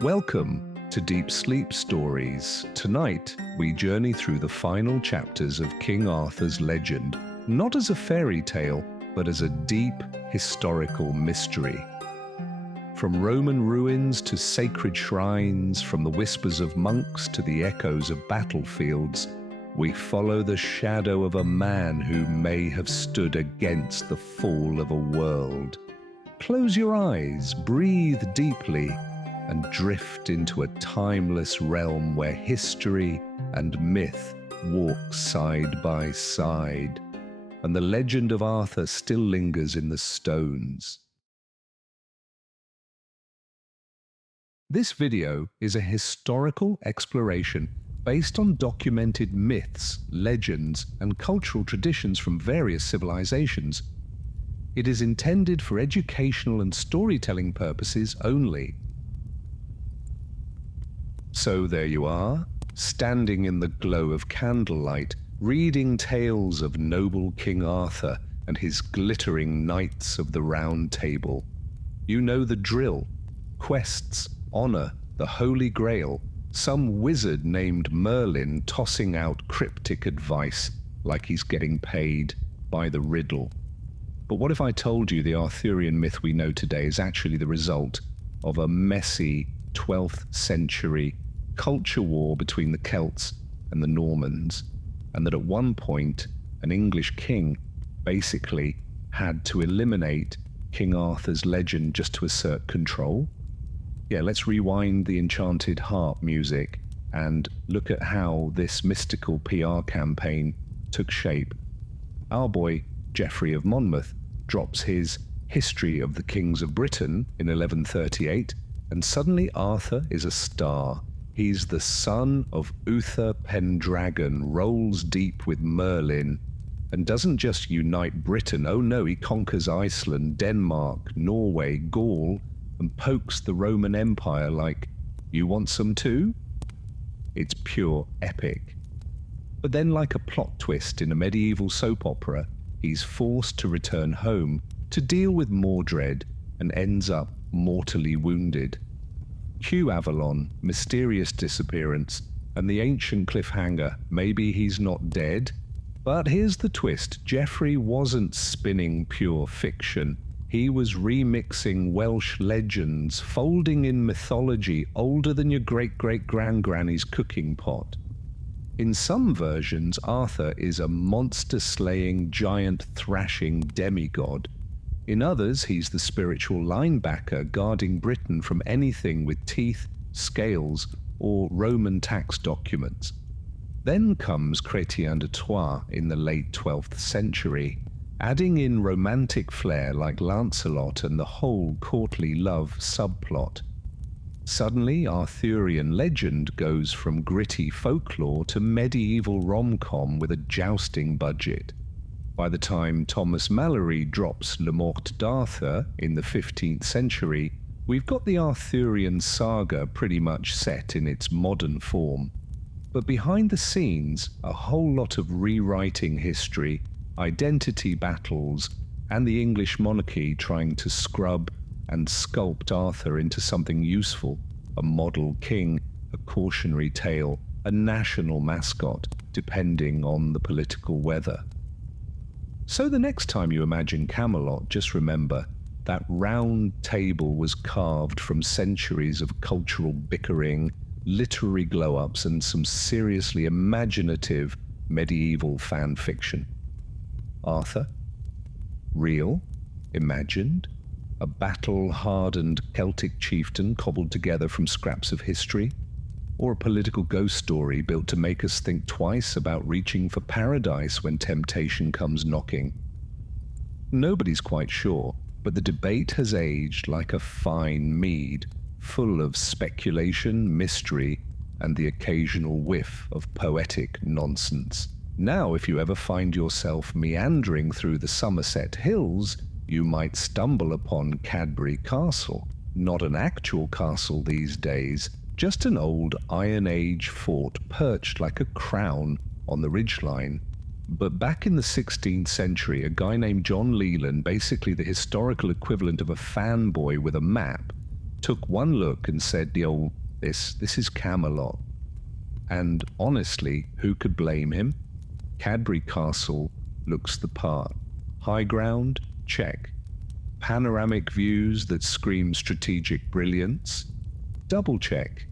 Welcome to Deep Sleep Stories. Tonight, we journey through the final chapters of King Arthur's legend, not as a fairy tale, but as a deep historical mystery. From Roman ruins to sacred shrines, from the whispers of monks to the echoes of battlefields, we follow the shadow of a man who may have stood against the fall of a world. Close your eyes, breathe deeply, and drift into a timeless realm where history and myth walk side by side, and the legend of Arthur still lingers in the stones. This video is a historical exploration based on documented myths, legends, and cultural traditions from various civilizations. It is intended for educational and storytelling purposes only. So there you are, standing in the glow of candlelight, reading tales of noble King Arthur and his glittering knights of the Round Table. You know the drill: quests, honor, the Holy Grail, some wizard named Merlin tossing out cryptic advice like he's getting paid by the riddle. But what if I told you the Arthurian myth we know today is actually the result of a messy 12th century culture war between the Celts and the Normans, and that at one point an English king basically had to eliminate King Arthur's legend just to assert control? Yeah, let's rewind the enchanted harp music and look at how this mystical PR campaign took shape. Our boy Geoffrey of Monmouth drops his History of the Kings of Britain in 1138, and suddenly Arthur is a star. He's the son of Uther Pendragon, rolls deep with Merlin, and doesn't just unite Britain. Oh no, he conquers Iceland, Denmark, Norway, Gaul, and pokes the Roman Empire like, you want some too? It's pure epic. But then, like a plot twist in a medieval soap opera, he's forced to return home to deal with Mordred and ends up mortally wounded. Cue Avalon, mysterious disappearance, and the ancient cliffhanger, maybe he's not dead? But here's the twist: Geoffrey wasn't spinning pure fiction. He was remixing Welsh legends, folding in mythology older than your great-great-grand-granny's cooking pot. In some versions, Arthur is a monster-slaying, giant-thrashing demigod. In others, he's the spiritual linebacker guarding Britain from anything with teeth, scales, or Roman tax documents. Then comes Chrétien de Troyes in the late 12th century, adding in romantic flair like Lancelot and the whole courtly love subplot. Suddenly, Arthurian legend goes from gritty folklore to medieval rom-com with a jousting budget. By the time Thomas Malory drops Le Morte d'Arthur in the 15th century, we've got the Arthurian saga pretty much set in its modern form. But behind the scenes, a whole lot of rewriting history, identity battles, and the English monarchy trying to scrub and sculpt Arthur into something useful: a model king, a cautionary tale, a national mascot, depending on the political weather. So the next time you imagine Camelot, just remember that Round Table was carved from centuries of cultural bickering, literary glow-ups, and some seriously imaginative medieval fan fiction. Arthur? Real? Imagined? A battle-hardened Celtic chieftain cobbled together from scraps of history? Or a political ghost story built to make us think twice about reaching for paradise when temptation comes knocking? Nobody's quite sure, but the debate has aged like a fine mead, full of speculation, mystery, and the occasional whiff of poetic nonsense. Now, if you ever find yourself meandering through the Somerset Hills, you might stumble upon Cadbury Castle. Not an actual castle these days, just an old Iron Age fort perched like a crown on the ridgeline. But back in the 16th century, a guy named John Leland, basically the historical equivalent of a fanboy with a map, took one look and said, "Yo, this is Camelot." And honestly, who could blame him? Cadbury Castle looks the part. High ground? Check. Panoramic views that scream strategic brilliance? Double check.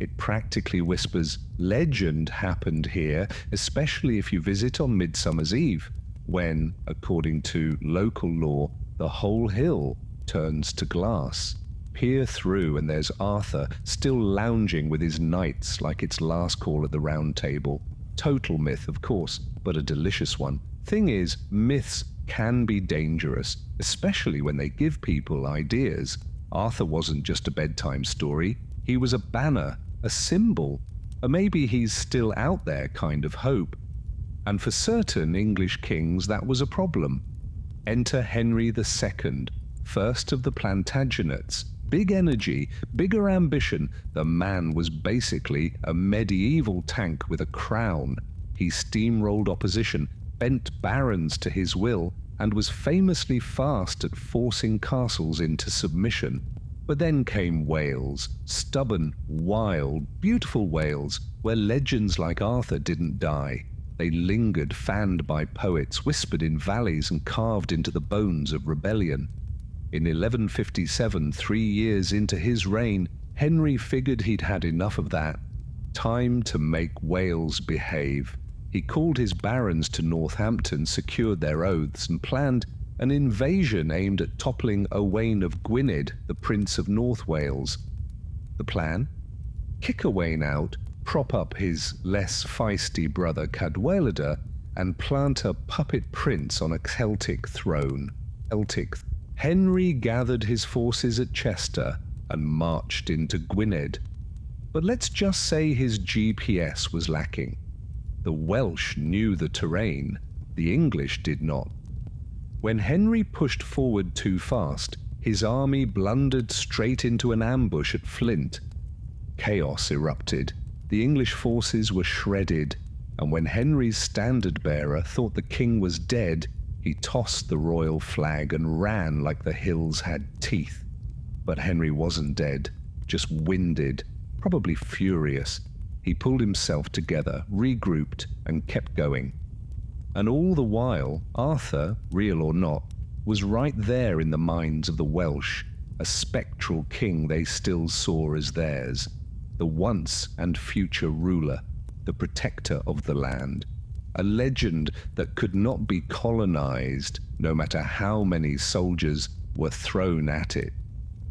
It practically whispers legend happened here, especially if you visit on Midsummer's Eve, when, according to local law, the whole hill turns to glass. Peer through and there's Arthur still lounging with his knights like it's last call at the round table. Total myth, of course, but a delicious one. Thing is, myths can be dangerous, especially when they give people ideas. Arthur wasn't just a bedtime story, he was a banner, a symbol, or maybe he's still out there kind of hope. And for certain English kings that was a problem. Enter Henry II, first of the Plantagenets. Big energy, bigger ambition. The man was basically a medieval tank with a crown. He steamrolled opposition, bent barons to his will, and was famously fast at forcing castles into submission. But then came Wales, stubborn, wild, beautiful Wales, where legends like Arthur didn't die. They lingered, fanned by poets, whispered in valleys and carved into the bones of rebellion. In 1157, 3 years into his reign, Henry figured he'd had enough of that. Time to make Wales behave. He called his barons to Northampton, secured their oaths, and planned an invasion aimed at toppling Owain of Gwynedd, the Prince of North Wales. The plan? Kick Owain out, prop up his less feisty brother Cadwaladr, and plant a puppet prince on a Celtic throne. Henry gathered his forces at Chester and marched into Gwynedd. But let's just say his GPS was lacking. The Welsh knew the terrain, the English did not. When Henry pushed forward too fast, his army blundered straight into an ambush at Flint. Chaos erupted. The English forces were shredded, and when Henry's standard-bearer thought the king was dead, he tossed the royal flag and ran like the hills had teeth. But Henry wasn't dead, just winded, probably furious. He pulled himself together, regrouped, and kept going. And all the while, Arthur, real or not, was right there in the minds of the Welsh, a spectral king they still saw as theirs, the once and future ruler, the protector of the land. A legend that could not be colonized, no matter how many soldiers were thrown at it.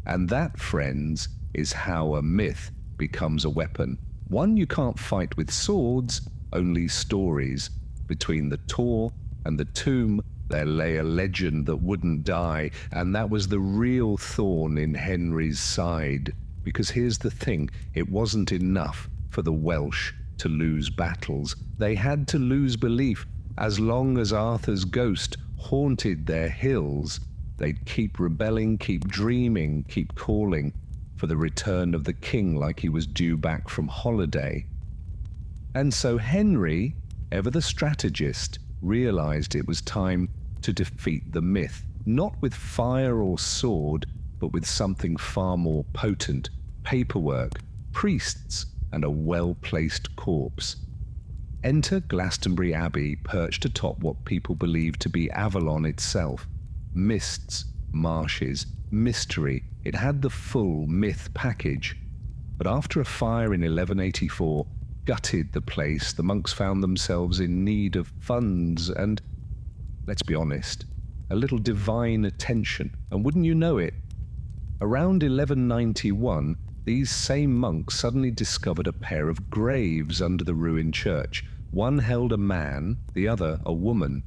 And that, friends, is how a myth becomes a weapon. One you can't fight with swords, only stories. Between the Tor and the tomb, there lay a legend that wouldn't die, and that was the real thorn in Henry's side. Because here's the thing, it wasn't enough for the Welsh to lose battles. They had to lose belief. As long as Arthur's ghost haunted their hills, they'd keep rebelling, keep dreaming, keep calling for the return of the king like he was due back from holiday. And so Henry, ever the strategist, realized it was time to defeat the myth, not with fire or sword, but with something far more potent: paperwork, priests, and a well-placed corpse. Enter Glastonbury Abbey, perched atop what people believe to be Avalon itself. Mists, marshes, mystery. It had the full myth package. But after a fire in 1184 gutted the place, the monks found themselves in need of funds and, let's be honest, a little divine attention. And wouldn't you know it, around 1191, these same monks suddenly discovered a pair of graves under the ruined church. One held a man, the other a woman,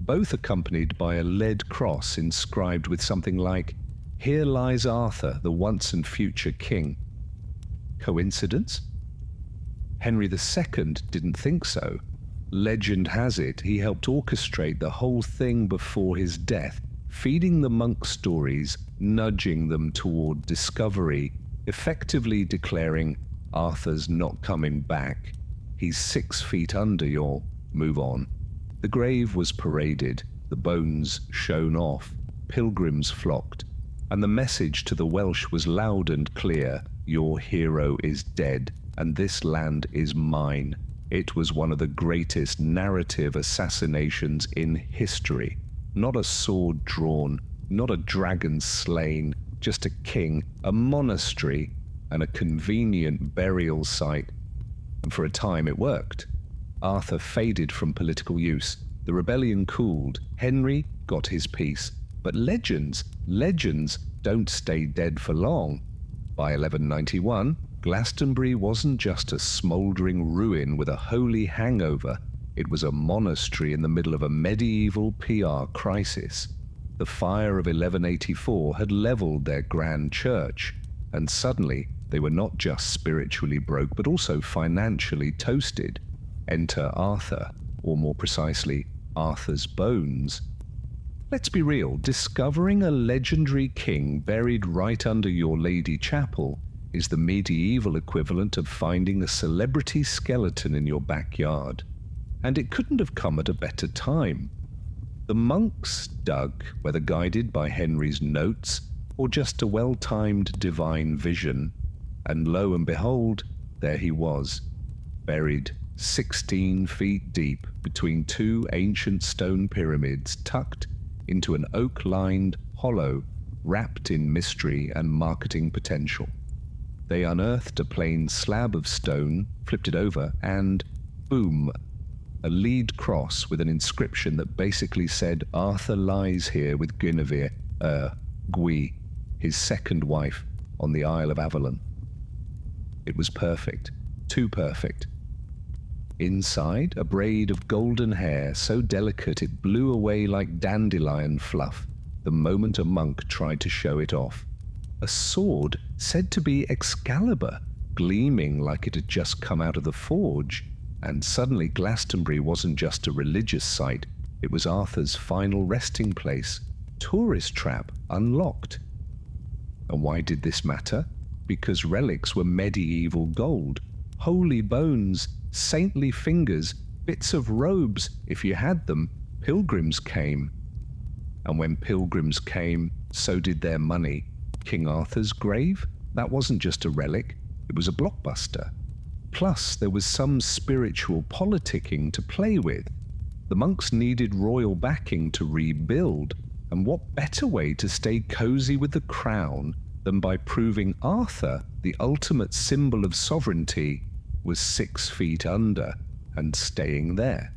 both accompanied by a lead cross inscribed with something like, "Here lies Arthur, the once and future king." Coincidence? Henry II didn't think so. Legend has it he helped orchestrate the whole thing before his death, feeding the monk stories, nudging them toward discovery, effectively declaring, "Arthur's not coming back. He's 6 feet under, y'all. Move on." The grave was paraded, the bones shown off, pilgrims flocked, and the message to the Welsh was loud and clear: your hero is dead, and this land is mine. It was one of the greatest narrative assassinations in history. Not a sword drawn, not a dragon slain, just a king, a monastery, and a convenient burial site. And for a time it worked. Arthur faded from political use. The rebellion cooled. Henry got his peace. But legends don't stay dead for long. By 1191, Glastonbury wasn't just a smouldering ruin with a holy hangover. It was a monastery in the middle of a medieval PR crisis. The fire of 1184 had leveled their grand church, and suddenly they were not just spiritually broke, but also financially toasted. Enter Arthur, or more precisely, Arthur's bones. Let's be real, discovering a legendary king buried right under your Lady Chapel is the medieval equivalent of finding a celebrity skeleton in your backyard. And it couldn't have come at a better time. The monks dug, whether guided by Henry's notes or just a well-timed divine vision, and lo and behold, there he was, buried 16 feet deep between two ancient stone pyramids, tucked into an oak-lined hollow wrapped in mystery and marketing potential. They unearthed a plain slab of stone, flipped it over, and boom, a lead cross with an inscription that basically said Arthur lies here with Guinevere, Gui, his second wife, on the Isle of Avalon. It was perfect, too perfect. Inside, a braid of golden hair so delicate it blew away like dandelion fluff the moment a monk tried to show it off. A sword said to be Excalibur, gleaming like it had just come out of the forge. And suddenly Glastonbury wasn't just a religious site, it was Arthur's final resting place, tourist trap unlocked. And why did this matter? Because relics were medieval gold, holy bones, saintly fingers, bits of robes. If you had them, pilgrims came. And when pilgrims came, so did their money. King Arthur's grave? That wasn't just a relic, it was a blockbuster. Plus, there was some spiritual politicking to play with. The monks needed royal backing to rebuild, and what better way to stay cozy with the crown than by proving Arthur, the ultimate symbol of sovereignty, was 6 feet under and staying there.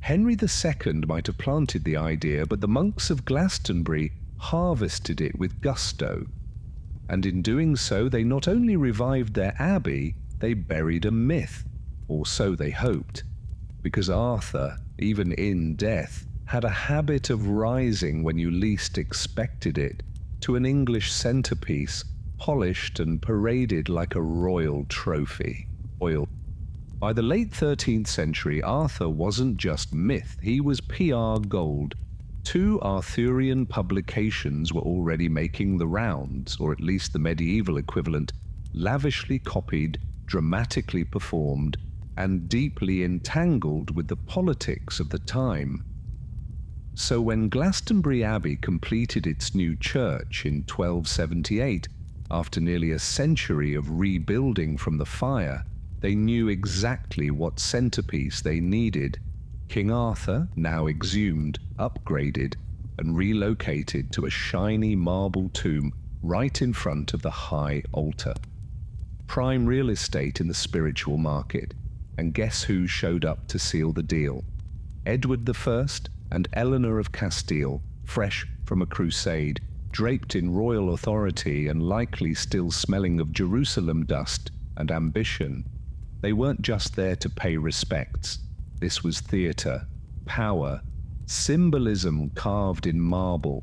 Henry II might have planted the idea, but the monks of Glastonbury harvested it with gusto. And in doing so, they not only revived their abbey, they buried a myth, or so they hoped, because Arthur, even in death, had a habit of rising when you least expected it, to an English centerpiece, polished and paraded like a royal trophy. By the late 13th century, Arthur wasn't just myth, he was PR gold. 2 Arthurian publications were already making the rounds, or at least the medieval equivalent, lavishly copied, dramatically performed, and deeply entangled with the politics of the time. So when Glastonbury Abbey completed its new church in 1278, after nearly a century of rebuilding from the fire, they knew exactly what centerpiece they needed. King Arthur, now exhumed, upgraded, and relocated to a shiny marble tomb right in front of the high altar. Prime real estate in the spiritual market, and guess who showed up to seal the deal? Edward I and Eleanor of Castile, fresh from a crusade, draped in royal authority and likely still smelling of Jerusalem dust and ambition. They weren't just there to pay respects. This was theatre, power, symbolism carved in marble.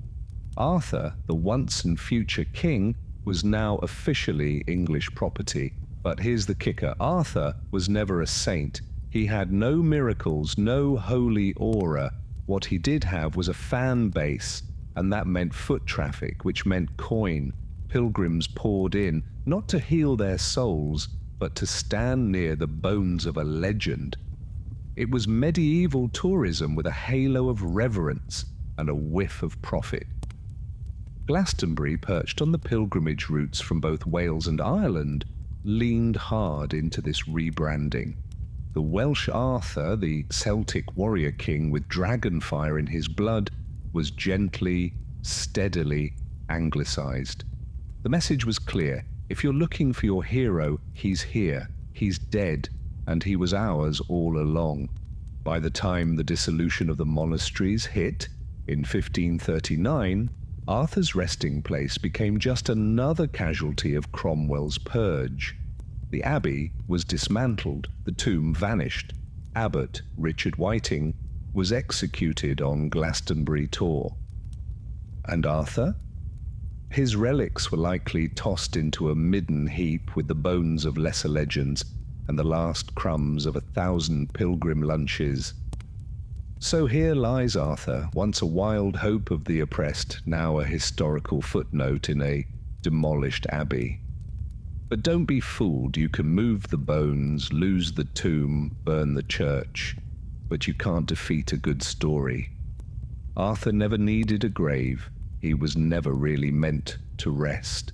Arthur, the once and future king, was now officially English property. But here's the kicker: Arthur was never a saint. He had no miracles, no holy aura. What he did have was a fan base, and that meant foot traffic, which meant coin. Pilgrims poured in, not to heal their souls, but to stand near the bones of a legend. It was medieval tourism with a halo of reverence and a whiff of profit. Glastonbury, perched on the pilgrimage routes from both Wales and Ireland, leaned hard into this rebranding. The Welsh Arthur, the Celtic warrior king with dragonfire in his blood, was gently, steadily anglicised. The message was clear. If you're looking for your hero, he's here, he's dead, and he was ours all along. By the time the dissolution of the monasteries hit, in 1539, Arthur's resting place became just another casualty of Cromwell's purge. The abbey was dismantled, the tomb vanished. Abbot Richard Whiting was executed on Glastonbury Tor. And Arthur? His relics were likely tossed into a midden heap with the bones of lesser legends and the last crumbs of 1,000 pilgrim lunches. So here lies Arthur, once a wild hope of the oppressed, now a historical footnote in a demolished abbey. But don't be fooled. You can move the bones, lose the tomb, burn the church, but you can't defeat a good story. Arthur never needed a grave. He was never really meant to rest.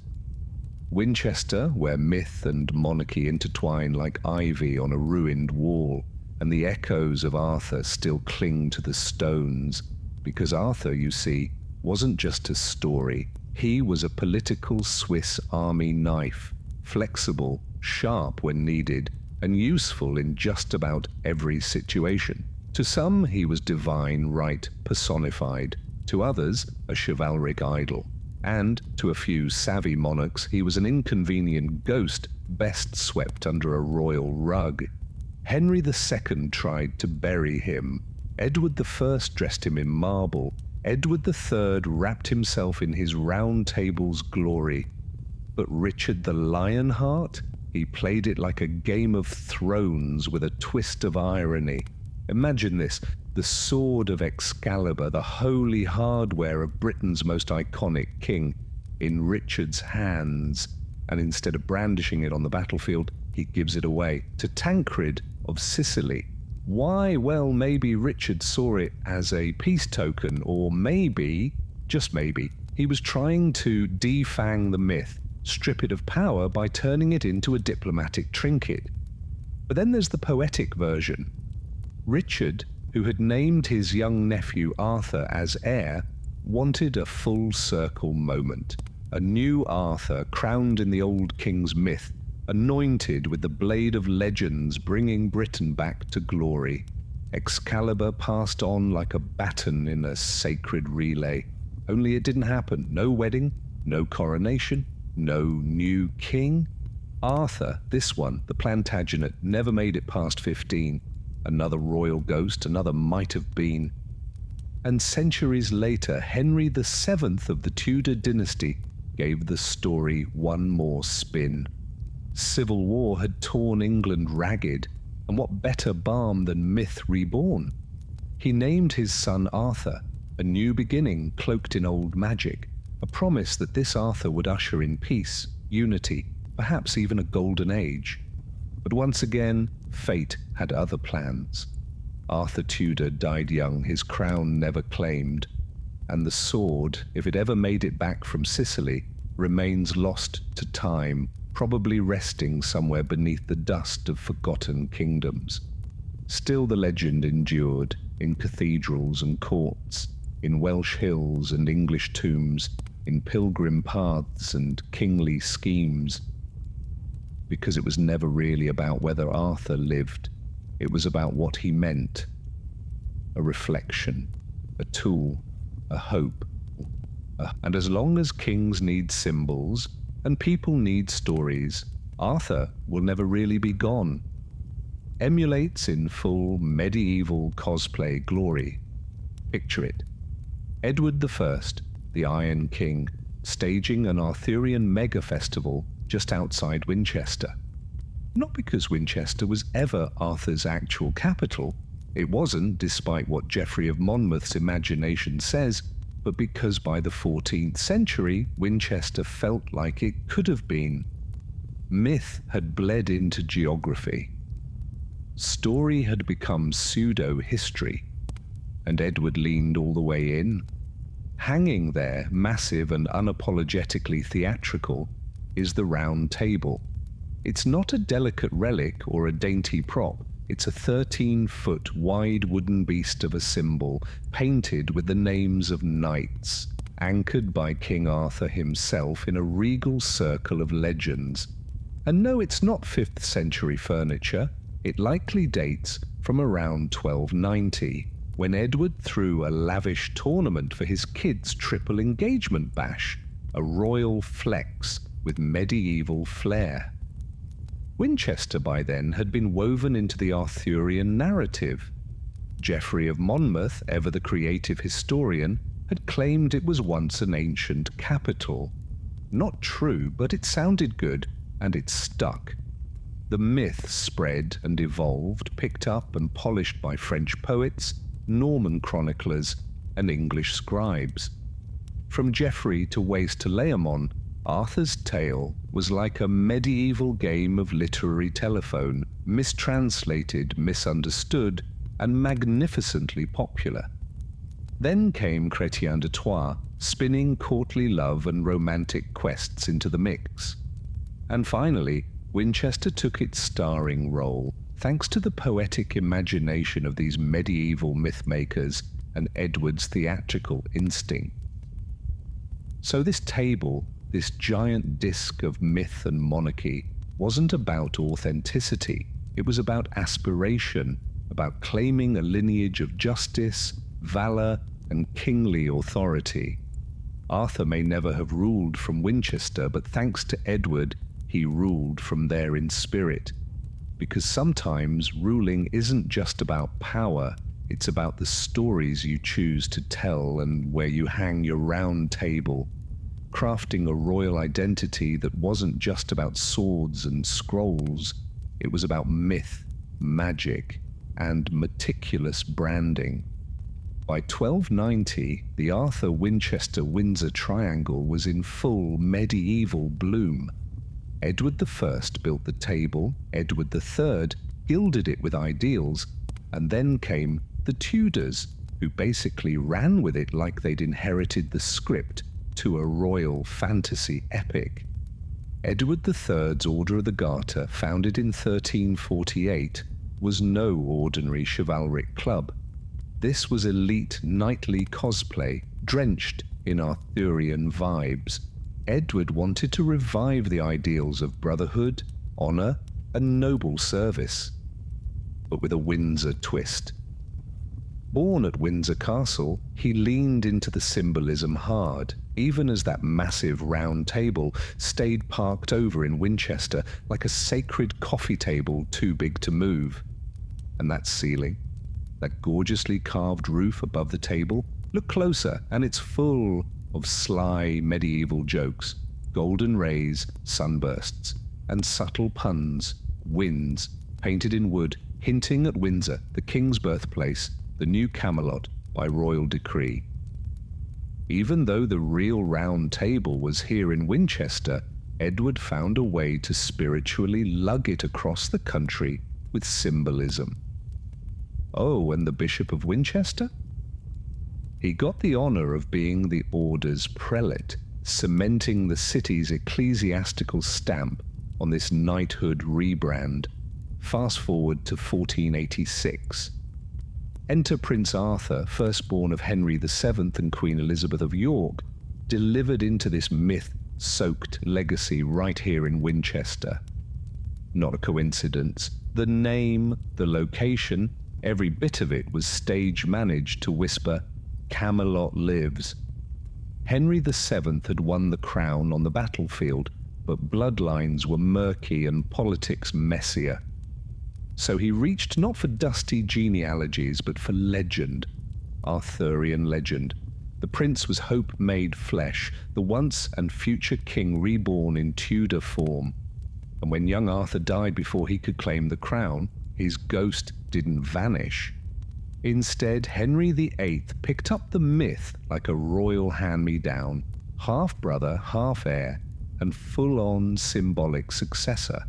Winchester, where myth and monarchy intertwine like ivy on a ruined wall, and the echoes of Arthur still cling to the stones, because Arthur, you see, wasn't just a story. He was a political Swiss army knife, flexible, sharp when needed, and useful in just about every situation. To some, he was divine right personified. To others, a chivalric idol. And, to a few savvy monarchs, he was an inconvenient ghost best swept under a royal rug. Henry II tried to bury him. Edward I dressed him in marble. Edward III wrapped himself in his round table's glory. But Richard the Lionheart? He played it like a Game of Thrones with a twist of irony. Imagine this, the sword of Excalibur, the holy hardware of Britain's most iconic king, in Richard's hands, and instead of brandishing it on the battlefield, he gives it away to Tancred of Sicily. Why? Well, maybe Richard saw it as a peace token, or maybe, just maybe, he was trying to defang the myth, strip it of power by turning it into a diplomatic trinket. But then there's the poetic version. Richard, who had named his young nephew Arthur as heir, wanted a full circle moment. A new Arthur crowned in the old king's myth, anointed with the blade of legends bringing Britain back to glory. Excalibur passed on like a baton in a sacred relay. Only it didn't happen. No wedding, no coronation, no new king. Arthur, this one, the Plantagenet, never made it past 15. Another royal ghost, another might have been. And centuries later, Henry VII of the Tudor dynasty gave the story one more spin. Civil war had torn England ragged, and what better balm than myth reborn? He named his son Arthur, a new beginning cloaked in old magic, a promise that this Arthur would usher in peace, unity, perhaps even a golden age. But once again, fate had other plans. Arthur Tudor died young, his crown never claimed, and the sword, if it ever made it back from Sicily, remains lost to time, probably resting somewhere beneath the dust of forgotten kingdoms. Still the legend endured, in cathedrals and courts, in Welsh hills and English tombs, in pilgrim paths and kingly schemes. Because it was never really about whether Arthur lived, it was about what he meant. A reflection, a tool, a hope. And as long as kings need symbols and people need stories, Arthur will never really be gone. Emulates in full medieval cosplay glory. Picture it. Edward I, the Iron King, staging an Arthurian mega-festival just outside Winchester. Not because Winchester was ever Arthur's actual capital. It wasn't, despite what Geoffrey of Monmouth's imagination says, but because by the 14th century, Winchester felt like it could have been. Myth had bled into geography. Story had become pseudo-history, and Edward leaned all the way in. Hanging there, massive and unapologetically theatrical, is the Round Table. It's not a delicate relic or a dainty prop. It's a 13-foot wide wooden beast of a symbol, painted with the names of knights, anchored by King Arthur himself in a regal circle of legends. And no, it's not 5th century furniture. It likely dates from around 1290, when Edward threw a lavish tournament for his kids' triple engagement bash, a royal flex with medieval flair. Winchester by then had been woven into the Arthurian narrative. Geoffrey of Monmouth, ever the creative historian, had claimed it was once an ancient capital. Not true, but it sounded good, and it stuck. The myth spread and evolved, picked up and polished by French poets, Norman chroniclers, and English scribes. From Geoffrey to Wace to Layamon, Arthur's tale was like a medieval game of literary telephone, mistranslated, misunderstood, and magnificently popular. Then came Chrétien de Troyes, spinning courtly love and romantic quests into the mix. And finally, Winchester took its starring role, thanks to the poetic imagination of these medieval mythmakers and Edward's theatrical instinct. So this table, this giant disc of myth and monarchy, wasn't about authenticity. It was about aspiration, about claiming a lineage of justice, valor, and kingly authority. Arthur may never have ruled from Winchester, but thanks to Edward, he ruled from there in spirit. Because sometimes ruling isn't just about power, it's about the stories you choose to tell and where you hang your round table, crafting a royal identity that wasn't just about swords and scrolls. It was about myth, magic, and meticulous branding. By 1290, the Arthur-Winchester-Windsor triangle was in full medieval bloom. Edward I built the table, Edward III gilded it with ideals, and then came the Tudors, who basically ran with it like they'd inherited the script to a royal fantasy epic. Edward III's Order of the Garter, founded in 1348, was no ordinary chivalric club. This was elite knightly cosplay, drenched in Arthurian vibes. Edward wanted to revive the ideals of brotherhood, honor, and noble service, but with a Windsor twist. Born at Windsor Castle, he leaned into the symbolism hard, even as that massive round table stayed parked over in Winchester like a sacred coffee table too big to move. And that ceiling, that gorgeously carved roof above the table, look closer and it's full of sly medieval jokes, golden rays, sunbursts, and subtle puns, winds, painted in wood, hinting at Windsor, the king's birthplace, the new Camelot, by royal decree. Even though the real round table was here in Winchester, Edward found a way to spiritually lug it across the country with symbolism. Oh, and the Bishop of Winchester? He got the honor of being the order's prelate, cementing the city's ecclesiastical stamp on this knighthood rebrand. Fast forward to 1486. Enter Prince Arthur, firstborn of Henry VII and Queen Elizabeth of York, delivered into this myth-soaked legacy right here in Winchester. Not a coincidence. The name, the location, every bit of it was stage-managed to whisper, "Camelot lives." Henry VII had won the crown on the battlefield, but bloodlines were murky and politics messier. So he reached not for dusty genealogies, but for legend, Arthurian legend. The prince was hope made flesh, the once and future king reborn in Tudor form. And when young Arthur died before he could claim the crown, his ghost didn't vanish. Instead, Henry VIII picked up the myth like a royal hand-me-down, half-brother, half-heir, and full-on symbolic successor.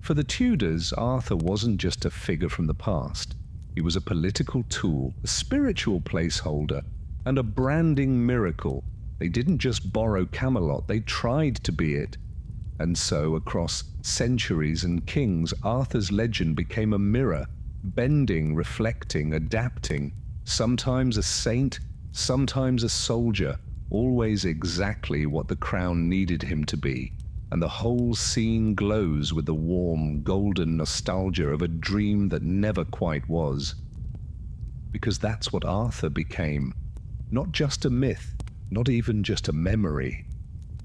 For the Tudors, Arthur wasn't just a figure from the past. He was a political tool, a spiritual placeholder, and a branding miracle. They didn't just borrow Camelot, they tried to be it. And so, across centuries and kings, Arthur's legend became a mirror, bending, reflecting, adapting, sometimes a saint, sometimes a soldier, always exactly what the crown needed him to be. And the whole scene glows with the warm, golden nostalgia of a dream that never quite was. Because that's what Arthur became. Not just a myth, not even just a memory,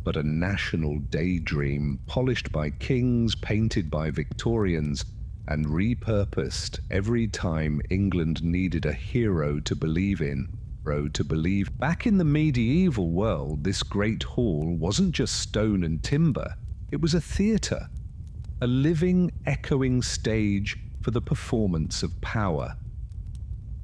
but a national daydream, polished by kings, painted by Victorians, and repurposed every time England needed a hero to believe in. Back in the medieval world, this great hall wasn't just stone and timber, it was a theatre, a living, echoing stage for the performance of power.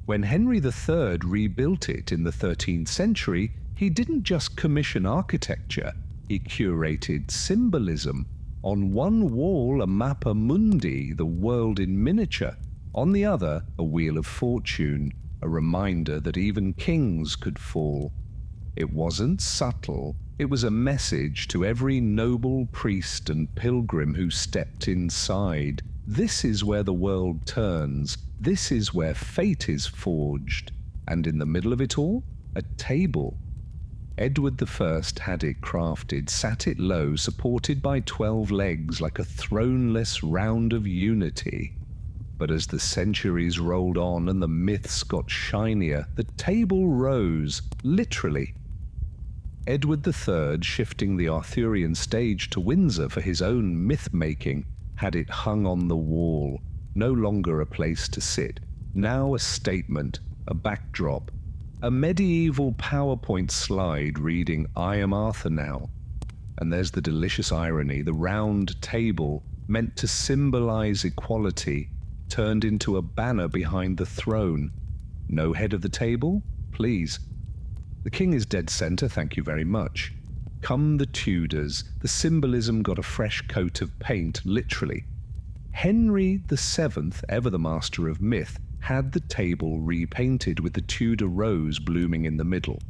When Henry III rebuilt it in the 13th century, he didn't just commission architecture, he curated symbolism. On one wall, a mappa mundi, the world in miniature. On the other, a wheel of fortune, a reminder that even kings could fall. It wasn't subtle, it was a message to every noble priest and pilgrim who stepped inside. This is where the world turns, this is where fate is forged. And in the middle of it all, a table. Edward I had it crafted, sat it low, supported by 12 legs like a throneless round of unity. But as the centuries rolled on and the myths got shinier, the table rose, literally. Edward III, shifting the Arthurian stage to Windsor for his own myth-making, had it hung on the wall, no longer a place to sit, now a statement, a backdrop, a medieval PowerPoint slide reading, "I am Arthur now." And there's the delicious irony, the round table, meant to symbolize equality, turned into a banner behind the throne. No head of the table? Please. The king is dead center, thank you very much. Come the Tudors, the symbolism got a fresh coat of paint, literally. Henry VII, ever the master of myth, had the table repainted with the Tudor rose blooming in the middle.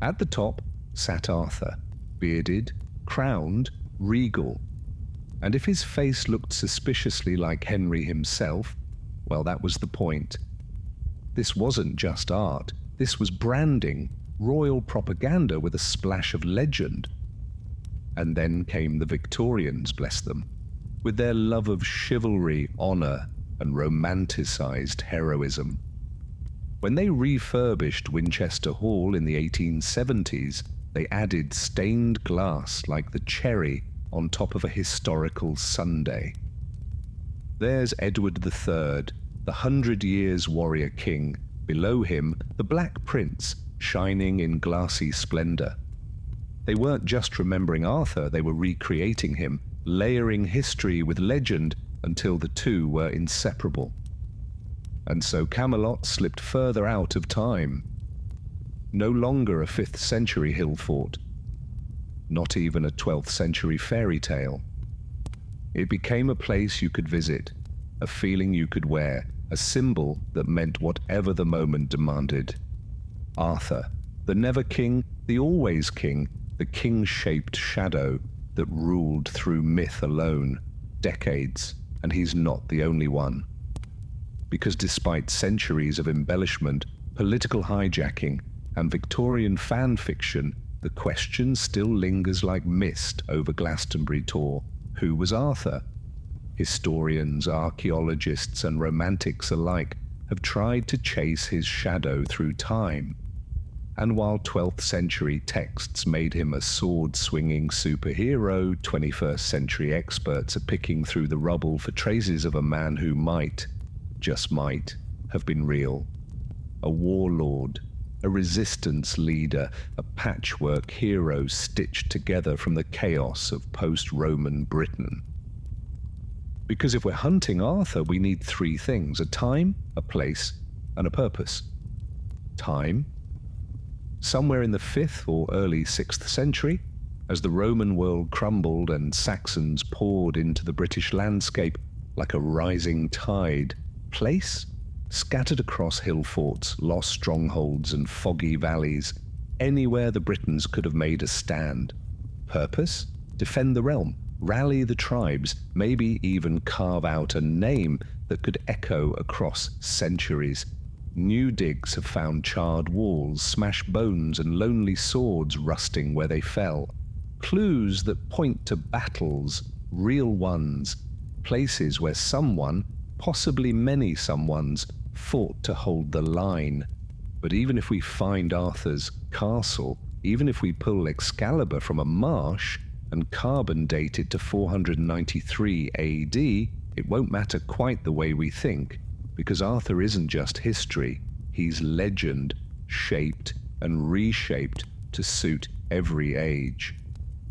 At the top sat Arthur, bearded, crowned, regal. And if his face looked suspiciously like Henry himself, well, that was the point. This wasn't just art, this was branding, royal propaganda with a splash of legend. And then came the Victorians, bless them, with their love of chivalry, honor, and romanticized heroism. When they refurbished Winchester Hall in the 1870s, they added stained glass like the cherry on top of a historical sundae. There's Edward III, the 100 Years warrior king. Below him, the Black Prince, shining in glassy splendor. They weren't just remembering Arthur, they were recreating him, layering history with legend until the two were inseparable. And so Camelot slipped further out of time. No longer a 5th century hill fort, not even a 12th century fairy tale. It became a place you could visit, a feeling you could wear, a symbol that meant whatever the moment demanded. Arthur, the never king, the always king, the king-shaped shadow that ruled through myth alone, decades, and he's not the only one. Because despite centuries of embellishment, political hijacking, and Victorian fan fiction, the question still lingers like mist over Glastonbury Tor. Who was Arthur? Historians, archaeologists, and romantics alike have tried to chase his shadow through time. And while 12th century texts made him a sword-swinging superhero, 21st century experts are picking through the rubble for traces of a man who might, just might, have been real. A warlord, a resistance leader, a patchwork hero stitched together from the chaos of post-Roman Britain. Because if we're hunting Arthur, we need 3 things: a time, a place, and a purpose. Time. Somewhere in the 5th or early 6th century, as the Roman world crumbled and Saxons poured into the British landscape like a rising tide. Place? scattered across hill forts, lost strongholds and foggy valleys, anywhere the Britons could have made a stand. Purpose? Defend the realm, rally the tribes, maybe even carve out a name that could echo across centuries. New digs have found charred walls, smashed bones, and lonely swords rusting where they fell. Clues that point to battles, real ones, places where someone, possibly many someones, fought to hold the line. But even if we find Arthur's castle, even if we pull Excalibur from a marsh and carbon date it to 493 AD, it won't matter quite the way we think, because Arthur isn't just history, he's legend, shaped and reshaped to suit every age.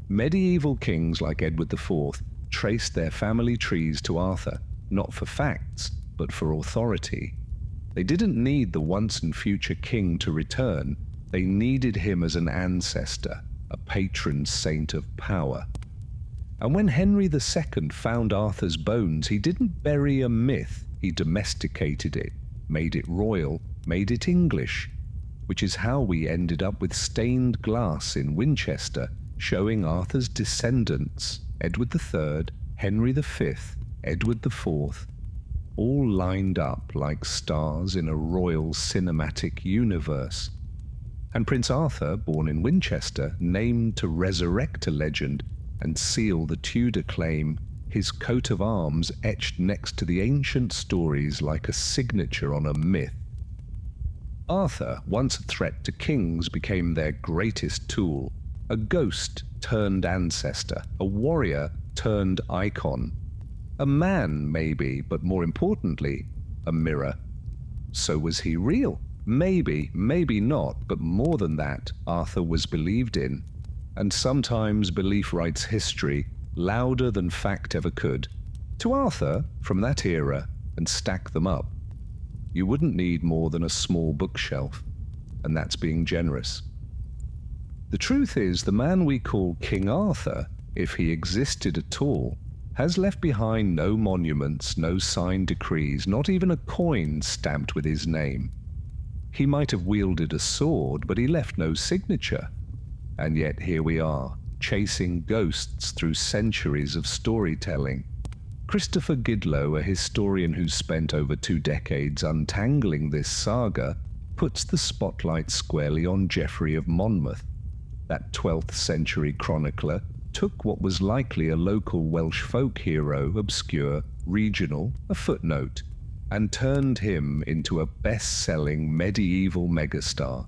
Medieval kings like Edward IV traced their family trees to Arthur, not for facts, but for authority. They didn't need the once and future king to return, they needed him as an ancestor, a patron saint of power. And when Henry II found Arthur's bones, he didn't bury a myth, he domesticated it, made it royal, made it English, which is how we ended up with stained glass in Winchester, showing Arthur's descendants, Edward III, Henry V, Edward IV, all lined up like stars in a royal cinematic universe. And Prince Arthur, born in Winchester, named to resurrect a legend and seal the Tudor claim, his coat of arms etched next to the ancient stories like a signature on a myth. Arthur, once a threat to kings, became their greatest tool, a ghost turned ancestor, a warrior turned icon. A man, maybe, but more importantly, a mirror. So was he real? Maybe, maybe not, but more than that, Arthur was believed in. And sometimes belief writes history, louder than fact ever could. To Arthur, from that era, and stack them up, you wouldn't need more than a small bookshelf, and that's being generous. The truth is, the man we call King Arthur, if he existed at all, has left behind no monuments, no signed decrees, not even a coin stamped with his name. He might have wielded a sword, but he left no signature. And yet here we are, chasing ghosts through centuries of storytelling. Christopher Gidlow, a historian who spent over 2 decades untangling this saga, puts the spotlight squarely on Geoffrey of Monmouth. That 12th century chronicler took what was likely a local Welsh folk hero, obscure, regional, a footnote, and turned him into a best-selling medieval megastar.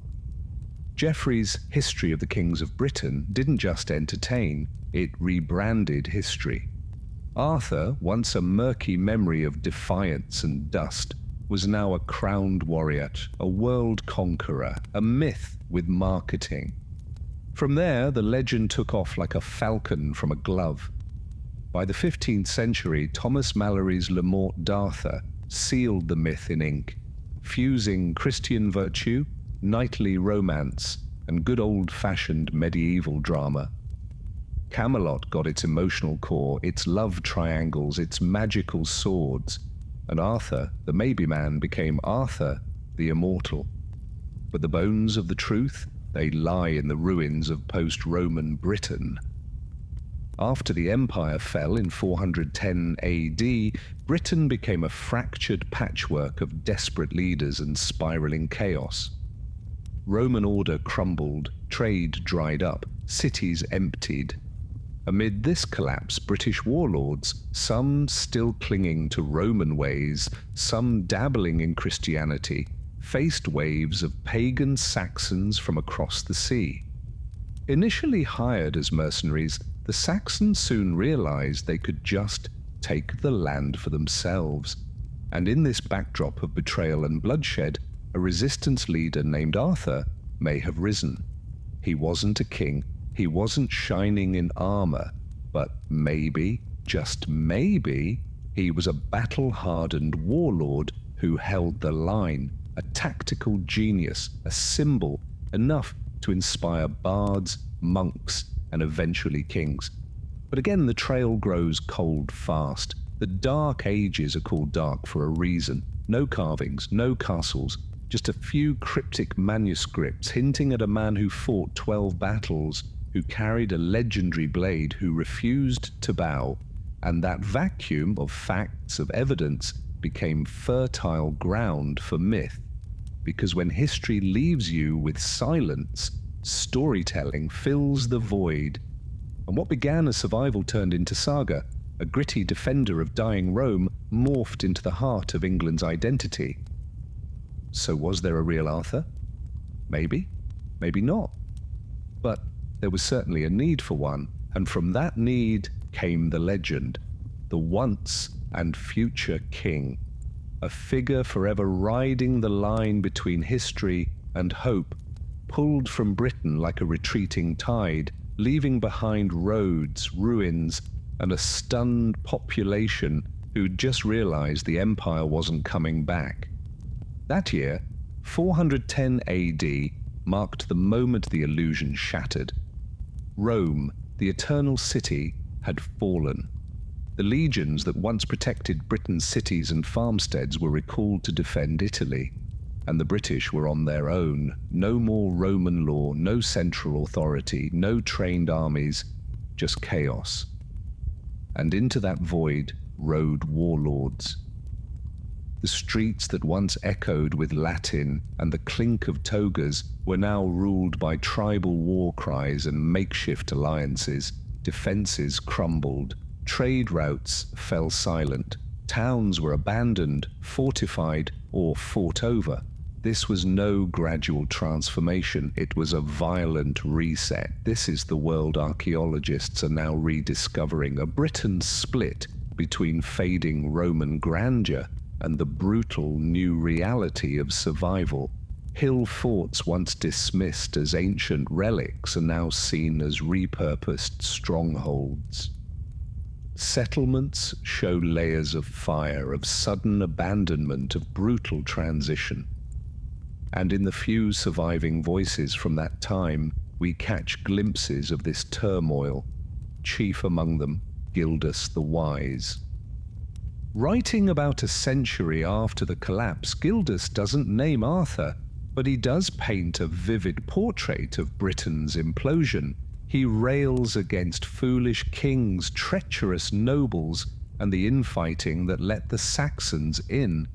Geoffrey's History of the Kings of Britain didn't just entertain, it rebranded history. Arthur, once a murky memory of defiance and dust, was now a crowned warrior, a world conqueror, a myth with marketing. From there, the legend took off like a falcon from a glove. By the 15th century, Thomas Malory's Le Morte d'Arthur sealed the myth in ink, fusing Christian virtue, knightly romance, and good old-fashioned medieval drama. Camelot got its emotional core, its love triangles, its magical swords, and Arthur, the maybe man, became Arthur, the immortal. But the bones of the truth, they lie in the ruins of post-Roman Britain. After the empire fell in 410 AD, Britain became a fractured patchwork of desperate leaders and spiraling chaos. Roman order crumbled, trade dried up, cities emptied. Amid this collapse, British warlords, some still clinging to Roman ways, some dabbling in Christianity, faced waves of pagan Saxons from across the sea. Initially hired as mercenaries, the Saxons soon realized they could just take the land for themselves. And in this backdrop of betrayal and bloodshed, a resistance leader named Arthur may have risen. He wasn't a king, he wasn't shining in armor, but maybe, just maybe, he was a battle-hardened warlord who held the line, a tactical genius, a symbol, enough to inspire bards, monks, and eventually kings. But again, the trail grows cold fast. The Dark Ages are called dark for a reason. No carvings, no castles, just a few cryptic manuscripts hinting at a man who fought 12 battles, who carried a legendary blade, who refused to bow, and that vacuum of facts, of evidence, became fertile ground for myth. Because when history leaves you with silence, storytelling fills the void. And what began as survival turned into saga. A gritty defender of dying Rome morphed into the heart of England's identity. So was there a real Arthur? Maybe, maybe not. But there was certainly a need for one, and from that need came the legend, the once and future king, a figure forever riding the line between history and hope, pulled from Britain like a retreating tide, leaving behind roads, ruins, and a stunned population who'd just realized the empire wasn't coming back. That year, 410 AD, marked the moment the illusion shattered. Rome, the eternal city, had fallen. The legions that once protected Britain's cities and farmsteads were recalled to defend Italy, and the British were on their own. No more Roman law, no central authority, no trained armies, just chaos. And into that void rode warlords. The streets that once echoed with Latin and the clink of togas were now ruled by tribal war cries and makeshift alliances. Defenses crumbled. Trade routes fell silent. Towns were abandoned, fortified, or fought over. This was no gradual transformation. It was a violent reset. This is the world archaeologists are now rediscovering, a Britain split between fading Roman grandeur and the brutal new reality of survival. Hill forts once dismissed as ancient relics are now seen as repurposed strongholds. Settlements show layers of fire, of sudden abandonment, of brutal transition. And in the few surviving voices from that time, we catch glimpses of this turmoil, chief among them Gildas the Wise. Writing about a century after the collapse, Gildas doesn't name Arthur, but he does paint a vivid portrait of Britain's implosion. He rails against foolish kings, treacherous nobles, and the infighting that let the Saxons in.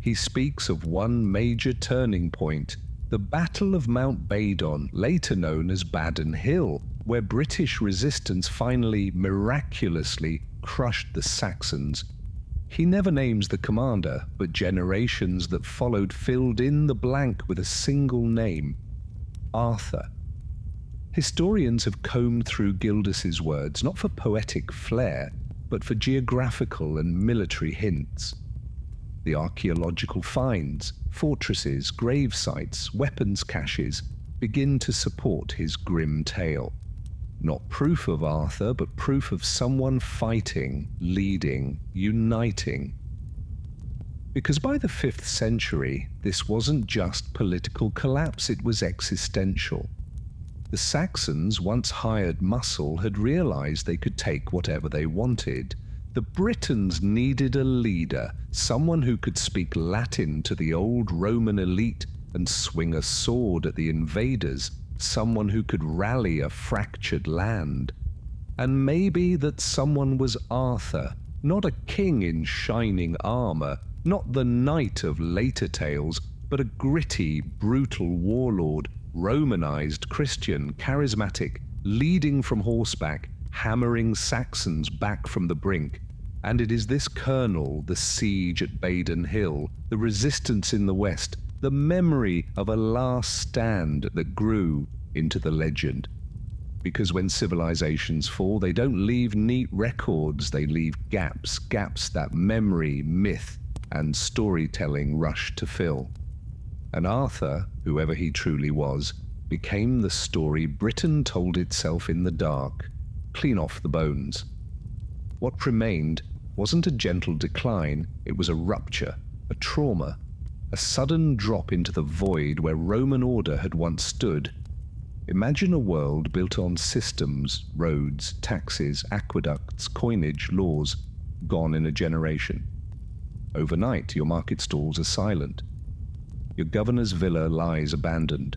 He speaks of one major turning point, the Battle of Mount Badon, later known as Badon Hill, where British resistance finally miraculously crushed the Saxons. He never names the commander, but generations that followed filled in the blank with a single name: Arthur. Historians have combed through Gildas's words not for poetic flair, but for geographical and military hints. The archaeological finds, fortresses, grave sites, weapons caches begin to support his grim tale. Not proof of Arthur, but proof of someone fighting, leading, uniting. Because by the 5th century, this wasn't just political collapse, it was existential. The Saxons, once hired muscle, had realized they could take whatever they wanted. The Britons needed a leader, someone who could speak Latin to the old Roman elite and swing a sword at the invaders, someone who could rally a fractured land. And maybe that someone was Arthur, not a king in shining armor, not the knight of later tales, but a gritty, brutal warlord, Romanized, Christian, charismatic, leading from horseback, hammering Saxons back from the brink. And it is this colonel, the siege at Badon Hill, the resistance in the west, the memory of a last stand that grew into the legend. Because when civilizations fall, they don't leave neat records, they leave gaps that memory, myth, and storytelling rush to fill. And Arthur, whoever he truly was, became the story Britain told itself in the dark, clean off the bones. What remained wasn't a gentle decline, it was a rupture, a trauma, a sudden drop into the void where Roman order had once stood. Imagine a world built on systems, roads, taxes, aqueducts, coinage, laws, gone in a generation. Overnight, your market stalls are silent. Your governor's villa lies abandoned.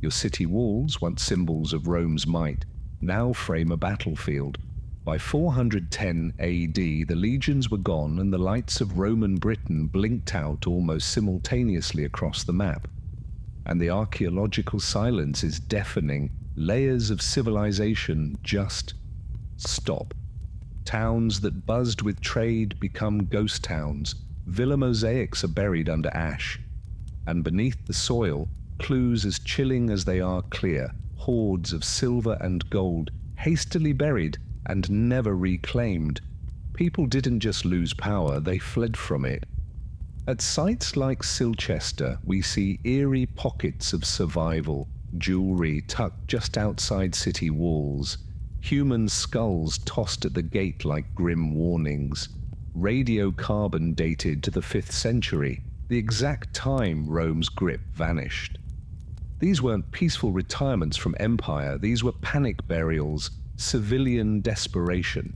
Your city walls, once symbols of Rome's might, now frame a battlefield. By 410 AD, the legions were gone and the lights of Roman Britain blinked out almost simultaneously across the map. And the archaeological silence is deafening. Layers of civilization just stop. Towns that buzzed with trade become ghost towns. Villa mosaics are buried under ash. And beneath the soil, clues as chilling as they are clear, hoards of silver and gold, hastily buried and never reclaimed. People didn't just lose power, they fled from it. At sites like Silchester, we see eerie pockets of survival, jewelry tucked just outside city walls, human skulls tossed at the gate like grim warnings, radiocarbon dated to the 5th century, the exact time Rome's grip vanished. These weren't peaceful retirements from empire, these were panic burials, civilian desperation.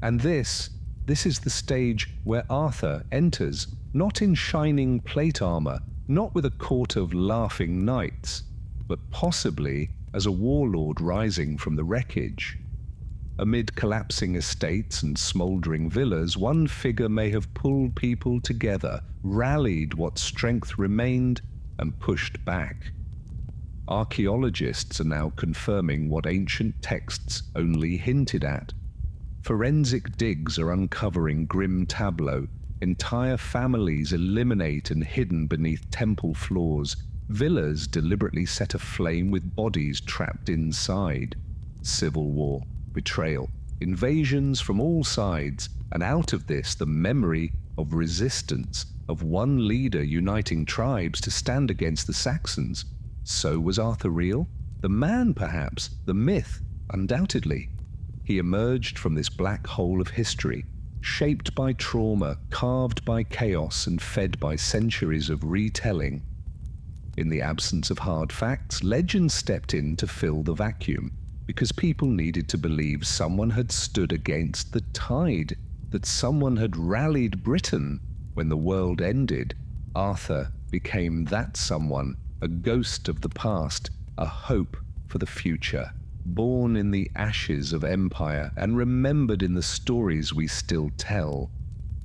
And this is the stage where Arthur enters, not in shining plate armor, not with a court of laughing knights, but possibly as a warlord rising from the wreckage. Amid collapsing estates and smouldering villas, one figure may have pulled people together, rallied what strength remained, and pushed back. Archaeologists are now confirming what ancient texts only hinted at. Forensic digs are uncovering grim tableaux, entire families eliminate and hidden beneath temple floors, villas deliberately set aflame with bodies trapped inside. Civil war, betrayal, invasions from all sides, and out of this the memory of resistance, of one leader uniting tribes to stand against the Saxons. So was Arthur real? The man, perhaps, the myth, undoubtedly. He emerged from this black hole of history, shaped by trauma, carved by chaos, and fed by centuries of retelling. In the absence of hard facts, legend stepped in to fill the vacuum, because people needed to believe someone had stood against the tide, that someone had rallied Britain when the world ended. Arthur became that someone, a ghost of the past, a hope for the future, born in the ashes of empire and remembered in the stories we still tell,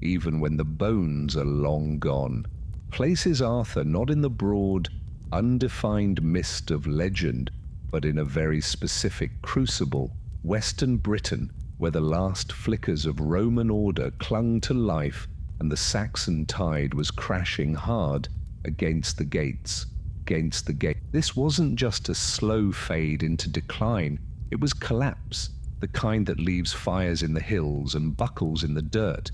even when the bones are long gone. Places Arthur not in the broad, undefined mist of legend, but in a very specific crucible, Western Britain, where the last flickers of Roman order clung to life and the Saxon tide was crashing hard against the gates. This wasn't just a slow fade into decline, it was collapse, the kind that leaves fires in the hills and buckles in the dirt.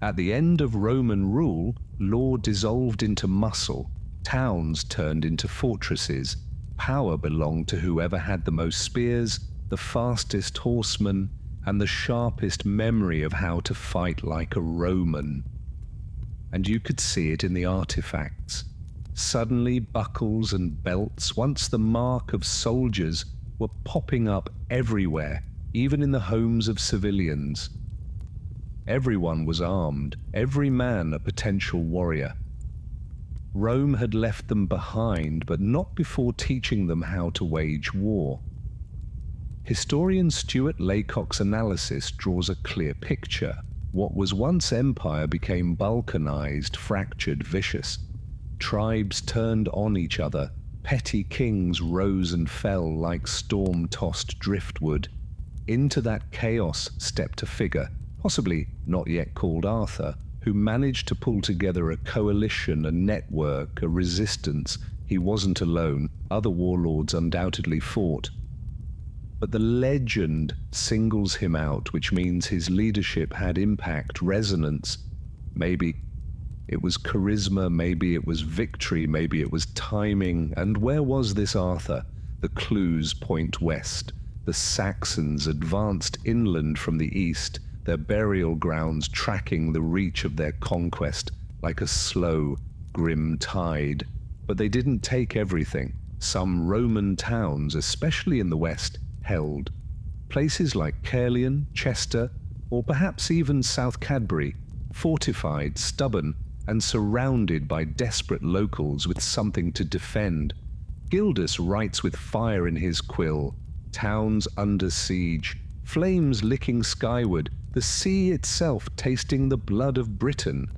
At the end of Roman rule, law dissolved into muscle, towns turned into fortresses, power belonged to whoever had the most spears, the fastest horsemen, and the sharpest memory of how to fight like a Roman. And you could see it in the artifacts. Suddenly, buckles and belts, once the mark of soldiers, were popping up everywhere, even in the homes of civilians. Everyone was armed, every man a potential warrior. Rome had left them behind, but not before teaching them how to wage war. Historian Stuart Laycock's analysis draws a clear picture. What was once empire became balkanized, fractured, vicious. Tribes turned on each other, petty kings rose and fell like storm-tossed driftwood. Into that chaos stepped a figure, possibly not yet called Arthur, who managed to pull together a coalition, a network, a resistance. He wasn't alone, other warlords undoubtedly fought. But the legend singles him out, which means his leadership had impact, resonance. Maybe it was charisma, maybe it was victory, maybe it was timing. And where was this Arthur? The clues point west. The Saxons advanced inland from the east, their burial grounds tracking the reach of their conquest like a slow, grim tide. But they didn't take everything. Some Roman towns, especially in the west, held. Places like Caerleon, Chester, or perhaps even South Cadbury fortified, stubborn, and surrounded by desperate locals with something to defend. Gildas writes with fire in his quill, towns under siege, flames licking skyward, the sea itself tasting the blood of Britain.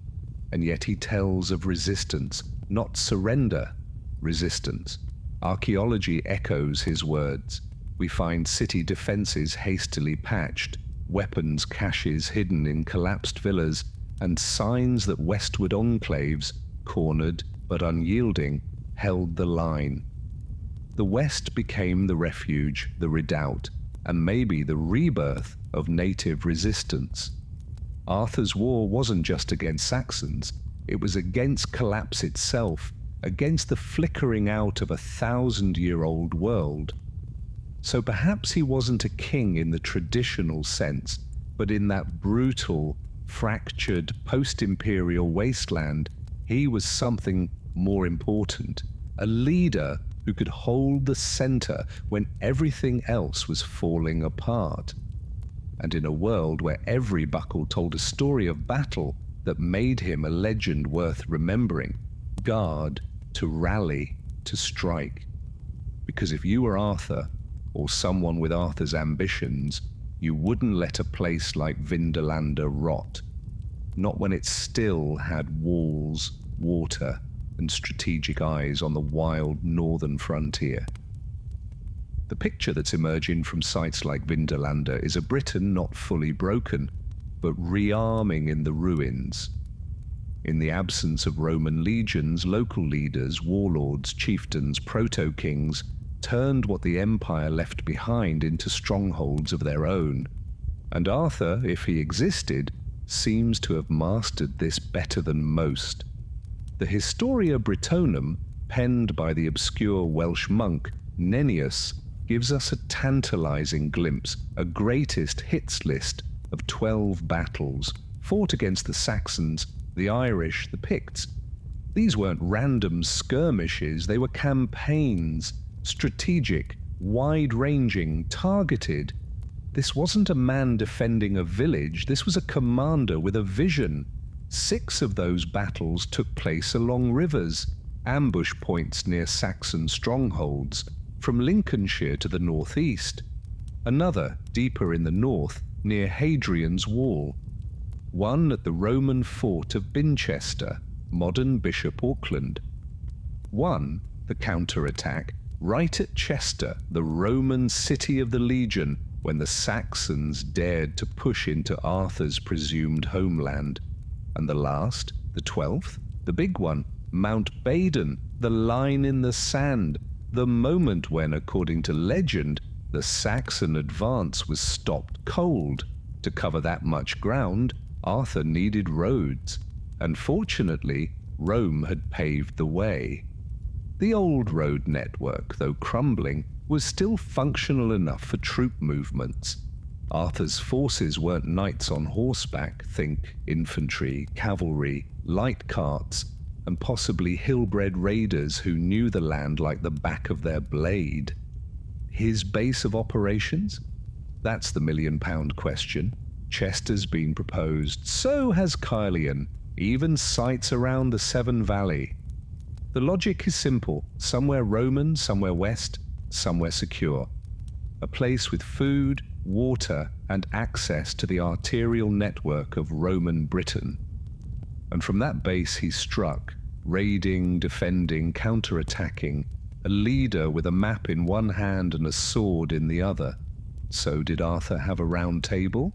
And yet he tells of resistance, not surrender, resistance. Archaeology echoes his words. We find city defenses hastily patched, weapons caches hidden in collapsed villas, and signs that westward enclaves, cornered but unyielding, held the line. The West became the refuge, the redoubt, and maybe the rebirth of native resistance. Arthur's war wasn't just against Saxons, it was against collapse itself, against the flickering out of a 1,000-year-old world. So perhaps he wasn't a king in the traditional sense, but in that brutal, fractured, post-imperial wasteland, he was something more important, a leader who could hold the center when everything else was falling apart. And in a world where every buckle told a story of battle that made him a legend worth remembering, guard, to rally, to strike. Because if you were Arthur, or someone with Arthur's ambitions, you wouldn't let a place like Vindolanda rot. Not when it still had walls, water, and strategic eyes on the wild northern frontier. The picture that's emerging from sites like Vindolanda is a Britain not fully broken, but rearming in the ruins. In the absence of Roman legions, local leaders, warlords, chieftains, proto-kings turned what the empire left behind into strongholds of their own. And Arthur, if he existed, seems to have mastered this better than most. The Historia Brittonum, penned by the obscure Welsh monk Nennius, gives us a tantalizing glimpse, a greatest hits list of 12 battles fought against the Saxons, the Irish, the Picts. These weren't random skirmishes, they were campaigns, strategic, wide-ranging, targeted. This wasn't a man defending a village, this was a commander with a vision. 6 of those battles took place along rivers, ambush points near Saxon strongholds, from Lincolnshire to the northeast. Another, deeper in the north, near Hadrian's Wall. One at the Roman fort of Binchester, modern Bishop Auckland. One, the counterattack, right at Chester, the Roman city of the Legion, when the Saxons dared to push into Arthur's presumed homeland. And the last, the 12th, the big one, Mount Badon, the line in the sand, the moment when, according to legend, the Saxon advance was stopped cold. To cover that much ground, Arthur needed roads, and fortunately, Rome had paved the way. The old road network, though crumbling, was still functional enough for troop movements. Arthur's forces weren't knights on horseback, think infantry, cavalry, light carts, and possibly hill-bred raiders who knew the land like the back of their blade. His base of operations? That's the million-pound question. Chester's been proposed, so has Caerleon, even sites around the Severn Valley. The logic is simple, somewhere Roman, somewhere west, somewhere secure. A place with food, water, and access to the arterial network of Roman Britain. And from that base he struck, raiding, defending, counter-attacking, a leader with a map in one hand and a sword in the other. So did Arthur have a round table?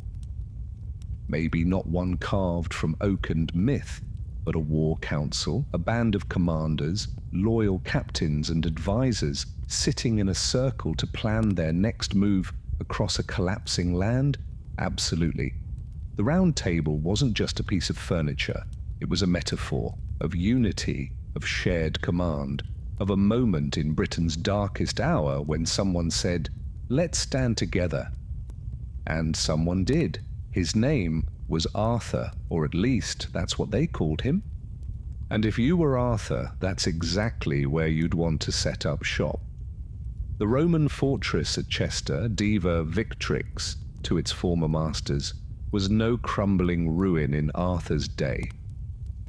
Maybe not one carved from oak and myth, but a war council, a band of commanders, loyal captains and advisors sitting in a circle to plan their next move across a collapsing land? Absolutely. The round table wasn't just a piece of furniture, it was a metaphor of unity, of shared command, of a moment in Britain's darkest hour when someone said, "Let's stand together." And someone did. His name was Arthur, or at least that's what they called him. And if you were Arthur, that's exactly where you'd want to set up shop. The Roman fortress at Chester, Diva Victrix, to its former masters, was no crumbling ruin in Arthur's day.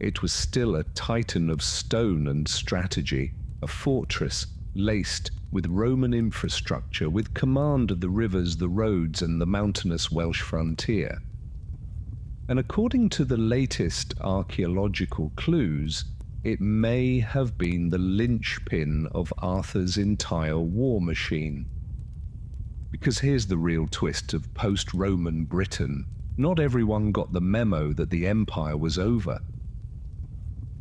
It was still a titan of stone and strategy, a fortress laced with Roman infrastructure, with command of the rivers, the roads, and the mountainous Welsh frontier. And according to the latest archaeological clues, it may have been the linchpin of Arthur's entire war machine. Because here's the real twist of post-Roman Britain. Not everyone got the memo that the empire was over.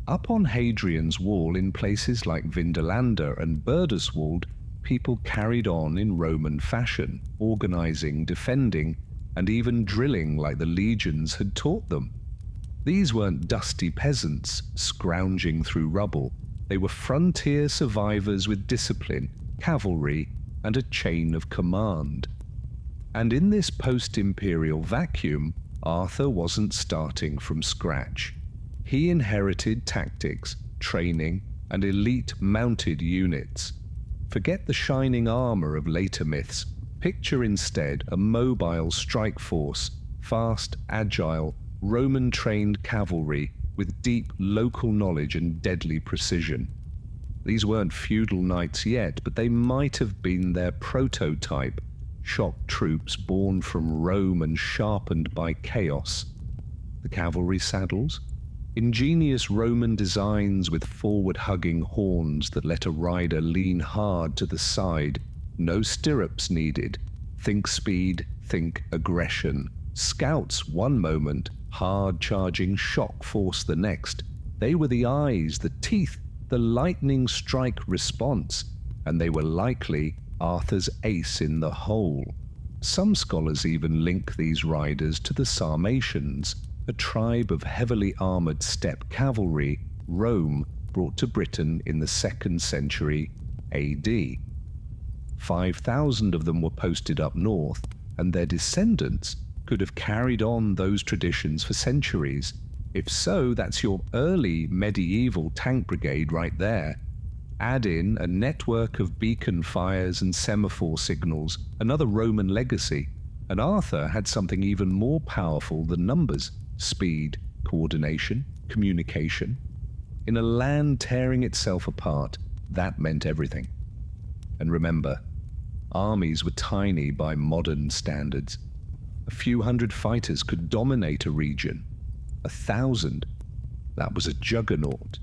Up on Hadrian's Wall in places like Vindolanda and Burduswald, people carried on in Roman fashion, organizing, defending, and even drilling like the legions had taught them. These weren't dusty peasants scrounging through rubble. They were frontier survivors with discipline, cavalry, and a chain of command. And in this post-imperial vacuum, Arthur wasn't starting from scratch. He inherited tactics, training, and elite mounted units. Forget the shining armor of later myths. Picture instead a mobile strike force, fast, agile, Roman-trained cavalry with deep local knowledge and deadly precision. These weren't feudal knights yet, but they might have been their prototype, shock troops born from Rome and sharpened by chaos. The cavalry saddles? Ingenious Roman designs with forward-hugging horns that let a rider lean hard to the side. No stirrups needed. Think speed, think aggression. Scouts one moment, hard-charging shock force the next. They were the eyes, the teeth, the lightning strike response, and they were likely Arthur's ace in the hole. Some scholars even link these riders to the Sarmatians, a tribe of heavily armored steppe cavalry Rome brought to Britain in the 2nd century AD. 5,000 of them were posted up north, and their descendants could have carried on those traditions for centuries. If so, that's your early medieval tank brigade right there. Add in a network of beacon fires and semaphore signals, another Roman legacy, and Arthur had something even more powerful than numbers: speed, coordination, communication. In a land tearing itself apart, that meant everything. And remember, armies were tiny by modern standards. A few hundred fighters could dominate a region. 1,000, that was a juggernaut.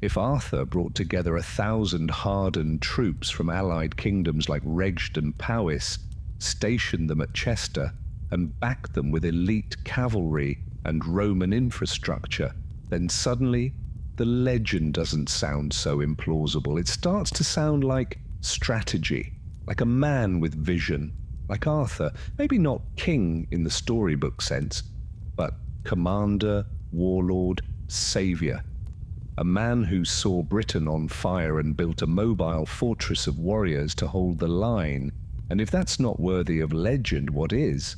If Arthur brought together 1,000 hardened troops from allied kingdoms like Reged and Powys, stationed them at Chester, and backed them with elite cavalry and Roman infrastructure, then suddenly the legend doesn't sound so implausible. It starts to sound like strategy, like a man with vision, like Arthur, maybe not king in the storybook sense, but commander, warlord, savior. A man who saw Britain on fire and built a mobile fortress of warriors to hold the line. And if that's not worthy of legend, what is?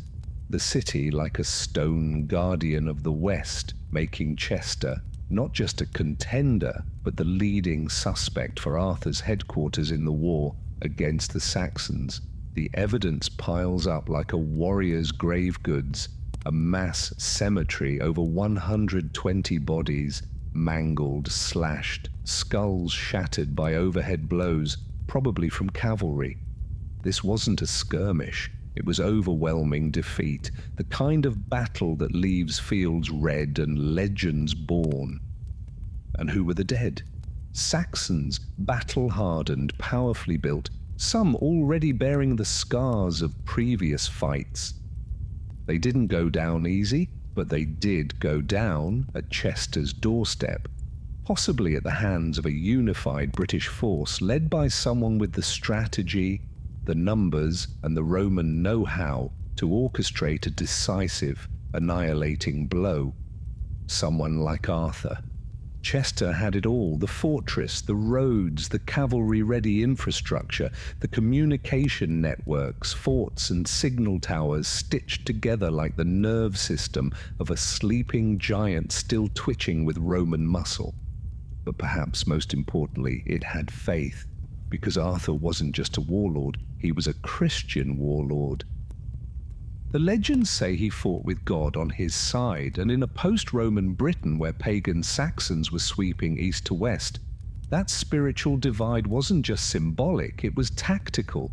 The city like a stone guardian of the West, making Chester not just a contender, but the leading suspect for Arthur's headquarters in the war against the Saxons. The evidence piles up like a warrior's grave goods, a mass cemetery, over 120 bodies, mangled, slashed, skulls shattered by overhead blows, probably from cavalry. This wasn't a skirmish. It was overwhelming defeat, the kind of battle that leaves fields red and legends born. And who were the dead? Saxons, battle-hardened, powerfully built, some already bearing the scars of previous fights. They didn't go down easy, but they did go down at Chester's doorstep, possibly at the hands of a unified British force led by someone with the strategy, the numbers, and the Roman know-how to orchestrate a decisive, annihilating blow. Someone like Arthur. Chester had it all: the fortress, the roads, the cavalry-ready infrastructure, the communication networks, forts and signal towers stitched together like the nerve system of a sleeping giant still twitching with Roman muscle. But perhaps most importantly, it had faith, because Arthur wasn't just a warlord, he was a Christian warlord. The legends say he fought with God on his side, and in a post-Roman Britain where pagan Saxons were sweeping east to west, that spiritual divide wasn't just symbolic, it was tactical.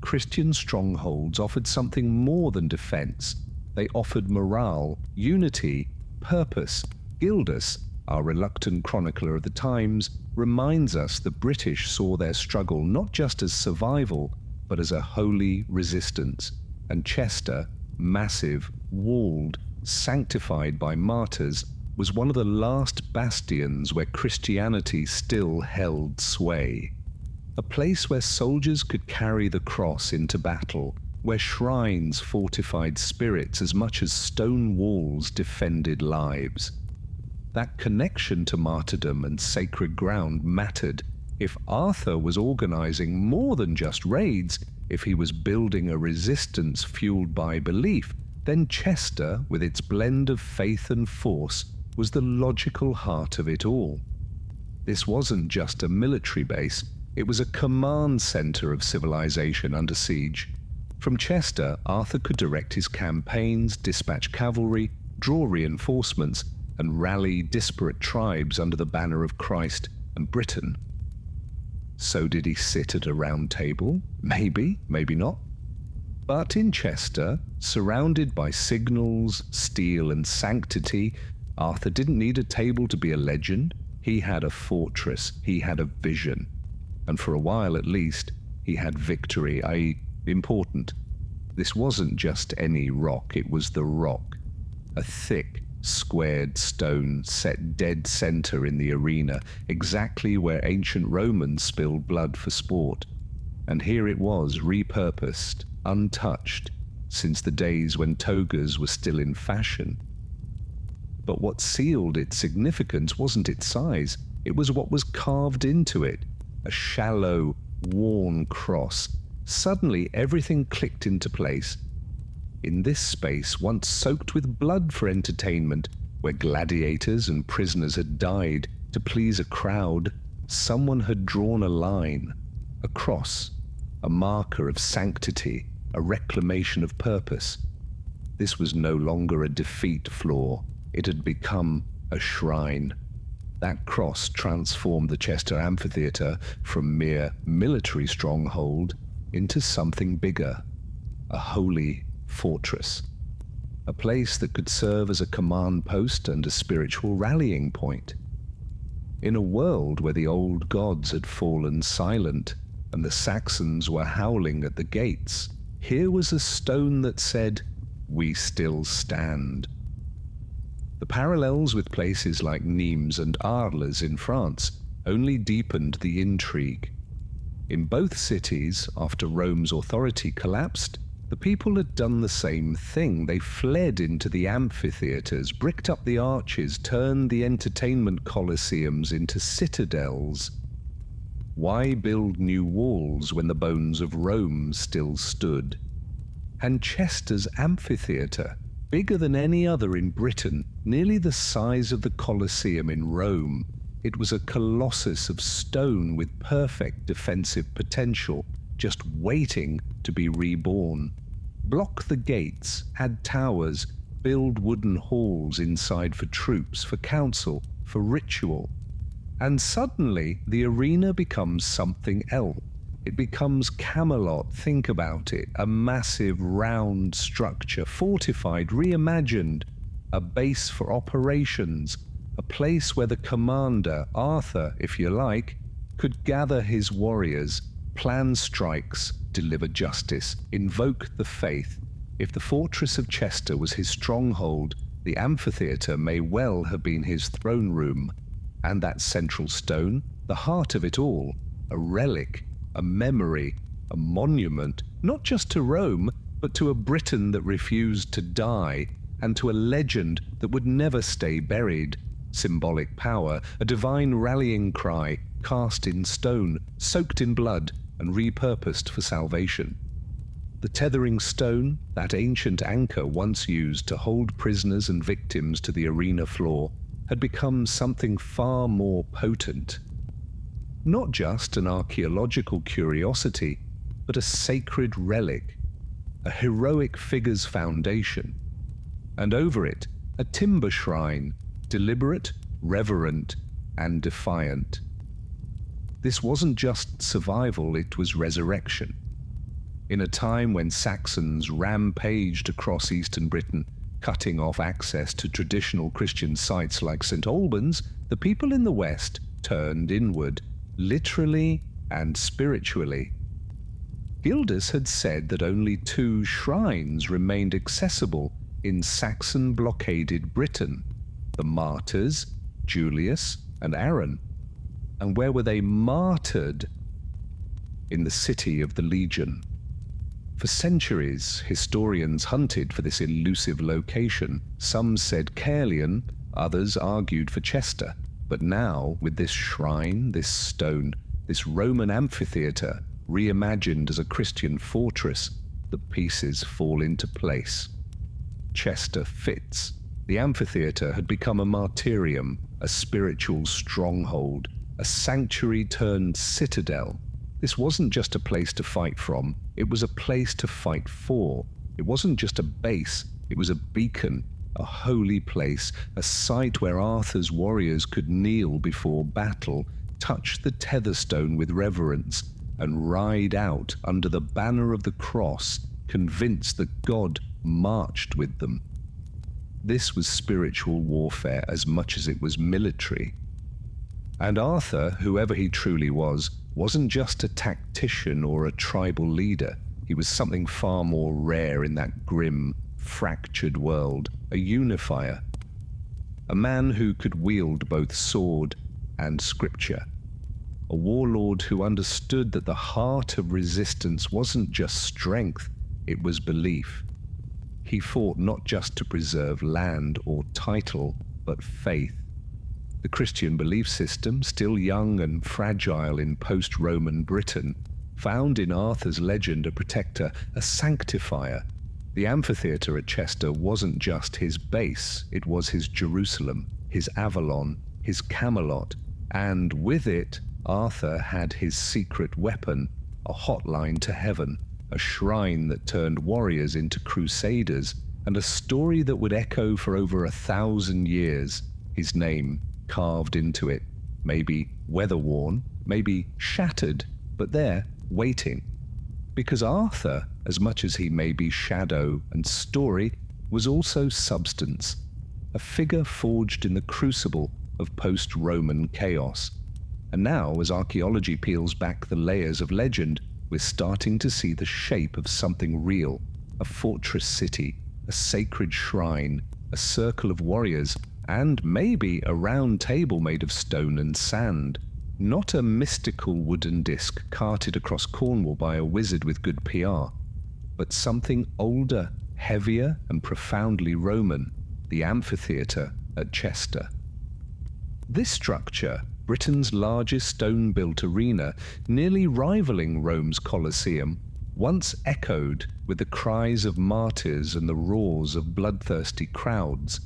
Christian strongholds offered something more than defense. They offered morale, unity, purpose. Gildas, our reluctant chronicler of the times, reminds us the British saw their struggle not just as survival, but as a holy resistance. And Chester, massive, walled, sanctified by martyrs, was one of the last bastions where Christianity still held sway. A place where soldiers could carry the cross into battle, where shrines fortified spirits as much as stone walls defended lives. That connection to martyrdom and sacred ground mattered. If Arthur was organizing more than just raids, if he was building a resistance fueled by belief, then Chester, with its blend of faith and force, was the logical heart of it all. This wasn't just a military base, it was a command center of civilization under siege. From Chester, Arthur could direct his campaigns, dispatch cavalry, draw reinforcements, and rally disparate tribes under the banner of Christ and Britain. So did he sit at a round table? Maybe, maybe not. But in Chester, surrounded by signals, steel, and sanctity, Arthur didn't need a table to be a legend. He had a fortress, he had a vision. And for a while at least, he had victory, i.e., important. This wasn't just any rock, it was the rock. A thick, squared stone set dead center in the arena, exactly where ancient Romans spilled blood for sport. And here it was, repurposed, untouched, since the days when togas were still in fashion. But what sealed its significance wasn't its size, it was what was carved into it. A shallow, worn cross. Suddenly everything clicked into place. In this space, once soaked with blood for entertainment, where gladiators and prisoners had died to please a crowd, someone had drawn a line, a cross, a marker of sanctity, a reclamation of purpose. This was no longer a defeat floor, it had become a shrine. That cross transformed the Chester Amphitheatre from mere military stronghold into something bigger, a holy fortress, a place that could serve as a command post and a spiritual rallying point. In a world where the old gods had fallen silent and the Saxons were howling at the gates, here was a stone that said, "We still stand." The parallels with places like Nimes and Arles in France only deepened the intrigue. In both cities, after Rome's authority collapsed, the people had done the same thing. They fled into the amphitheatres, bricked up the arches, turned the entertainment colosseums into citadels. Why build new walls when the bones of Rome still stood? And Chester's amphitheatre, bigger than any other in Britain, nearly the size of the Colosseum in Rome. It was a colossus of stone with perfect defensive potential, just waiting to be reborn. Block the gates, add towers, build wooden halls inside for troops, for council, for ritual. And suddenly the arena becomes something else. It becomes Camelot, think about it, a massive round structure, fortified, reimagined, a base for operations, a place where the commander, Arthur if you like, could gather his warriors, plan strikes, deliver justice, invoke the faith. If the fortress of Chester was his stronghold, the amphitheatre may well have been his throne room. And that central stone, the heart of it all, a relic, a memory, a monument, not just to Rome, but to a Britain that refused to die, and to a legend that would never stay buried. Symbolic power, a divine rallying cry, cast in stone, soaked in blood, and repurposed for salvation. The tethering stone, that ancient anchor once used to hold prisoners and victims to the arena floor, had become something far more potent. Not just an archaeological curiosity, but a sacred relic. a heroic figure's foundation, and over it, a timber shrine, deliberate, reverent, and defiant. This wasn't just survival, it was resurrection. In a time when Saxons rampaged across eastern Britain, cutting off access to traditional Christian sites like St. Albans, the people in the West turned inward, literally and spiritually. Gildas had said that only 2 shrines remained accessible in Saxon-blockaded Britain, the martyrs, Julius and Aaron. And where were they martyred? In the city of the Legion. For centuries, historians hunted for this elusive location. Some said Caerleon, others argued for Chester. But now, with this shrine, this stone, this Roman amphitheatre, reimagined as a Christian fortress, the pieces fall into place. Chester fits. The amphitheatre had become a martyrium, a spiritual stronghold, a sanctuary turned citadel. This wasn't just a place to fight from, it was a place to fight for. It wasn't just a base, it was a beacon, a holy place, a site where Arthur's warriors could kneel before battle, touch the tetherstone with reverence, and ride out under the banner of the cross, convinced that God marched with them. This was spiritual warfare as much as it was military. And Arthur, whoever he truly was, wasn't just a tactician or a tribal leader. He was something far more rare in that grim, fractured world, a unifier. A man who could wield both sword and scripture. A warlord who understood that the heart of resistance wasn't just strength, it was belief. He fought not just to preserve land or title, but faith. The Christian belief system, still young and fragile in post-Roman Britain, found in Arthur's legend a protector, a sanctifier. The amphitheatre at Chester wasn't just his base, it was his Jerusalem, his Avalon, his Camelot, and with it, Arthur had his secret weapon, a hotline to heaven, a shrine that turned warriors into crusaders, and a story that would echo for over 1,000 years, his name carved into it, maybe weather-worn, maybe shattered, but there, waiting. Because Arthur, as much as he may be shadow and story, was also substance, a figure forged in the crucible of post-Roman chaos. And now, as archaeology peels back the layers of legend, we're starting to see the shape of something real, a fortress city, a sacred shrine, a circle of warriors, and maybe a round table made of stone and sand. Not a mystical wooden disc carted across Cornwall by a wizard with good PR, but something older, heavier, and profoundly Roman, the amphitheatre at Chester. This structure, Britain's largest stone-built arena, nearly rivaling Rome's Colosseum, once echoed with the cries of martyrs and the roars of bloodthirsty crowds.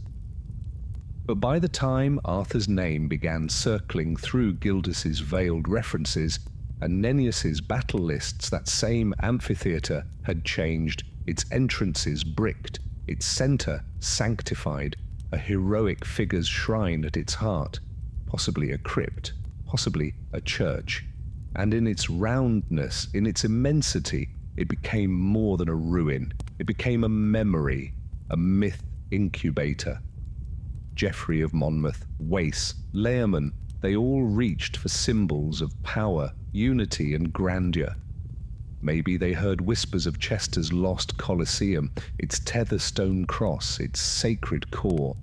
But by the time Arthur's name began circling through Gildas's veiled references and Nennius's battle lists, that same amphitheatre had changed, its entrances bricked, its centre sanctified, a heroic figure's shrine at its heart, possibly a crypt, possibly a church. And in its roundness, in its immensity, it became more than a ruin. It became a memory, a myth incubator. Geoffrey of Monmouth, Wace, Layerman, they all reached for symbols of power, unity and grandeur. Maybe they heard whispers of Chester's lost Colosseum, its tether-stone cross, its sacred core.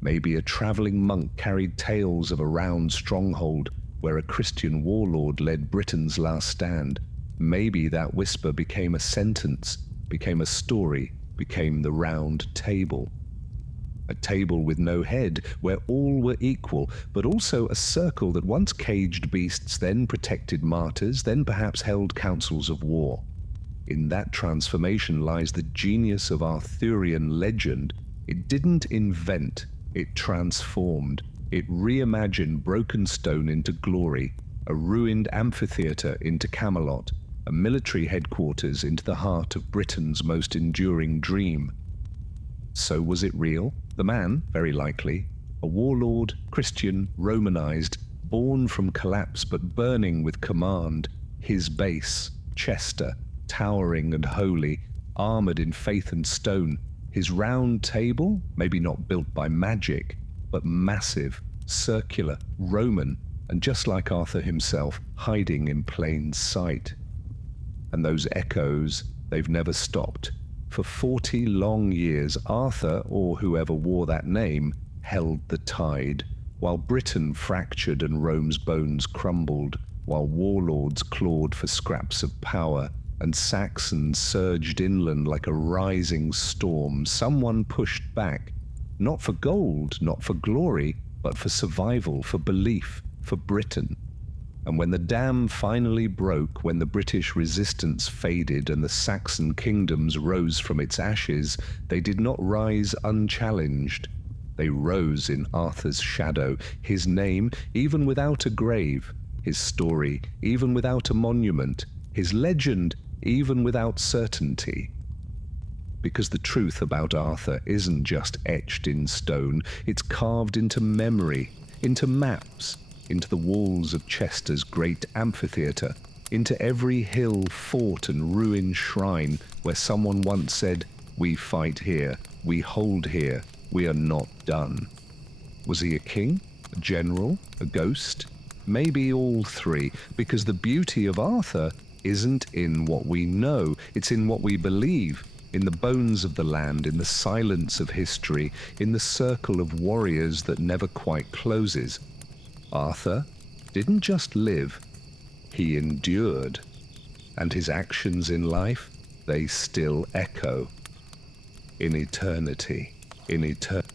Maybe a travelling monk carried tales of a round stronghold where a Christian warlord led Britain's last stand. Maybe that whisper became a sentence, became a story, became the round table. A table with no head, where all were equal, but also a circle that once caged beasts, then protected martyrs, then perhaps held councils of war. In that transformation lies the genius of Arthurian legend. It didn't invent, it transformed. It reimagined broken stone into glory, a ruined amphitheatre into Camelot, a military headquarters into the heart of Britain's most enduring dream. So was it real? The man, very likely, a warlord, Christian, Romanized, born from collapse but burning with command, his base, Chester, towering and holy, armored in faith and stone, his round table, maybe not built by magic, but massive, circular, Roman, and just like Arthur himself, hiding in plain sight. And those echoes, they've never stopped. For 40 long years, Arthur, or whoever wore that name, held the tide, while Britain fractured and Rome's bones crumbled, while warlords clawed for scraps of power, and Saxons surged inland like a rising storm. Someone pushed back, not for gold, not for glory, but for survival, for belief, for Britain. And when the dam finally broke, when the British resistance faded and the Saxon kingdoms rose from its ashes, they did not rise unchallenged. They rose in Arthur's shadow, his name even without a grave, his story even without a monument, his legend even without certainty. Because the truth about Arthur isn't just etched in stone, it's carved into memory, into maps, into the walls of Chester's great amphitheatre, into every hill, fort and ruined shrine where someone once said, "We fight here, we hold here, we are not done." Was he a king, a general, a ghost? Maybe all three, because the beauty of Arthur isn't in what we know, it's in what we believe, in the bones of the land, in the silence of history, in the circle of warriors that never quite closes. Arthur didn't just live, he endured, and his actions in life, they still echo in eternity, in eternity.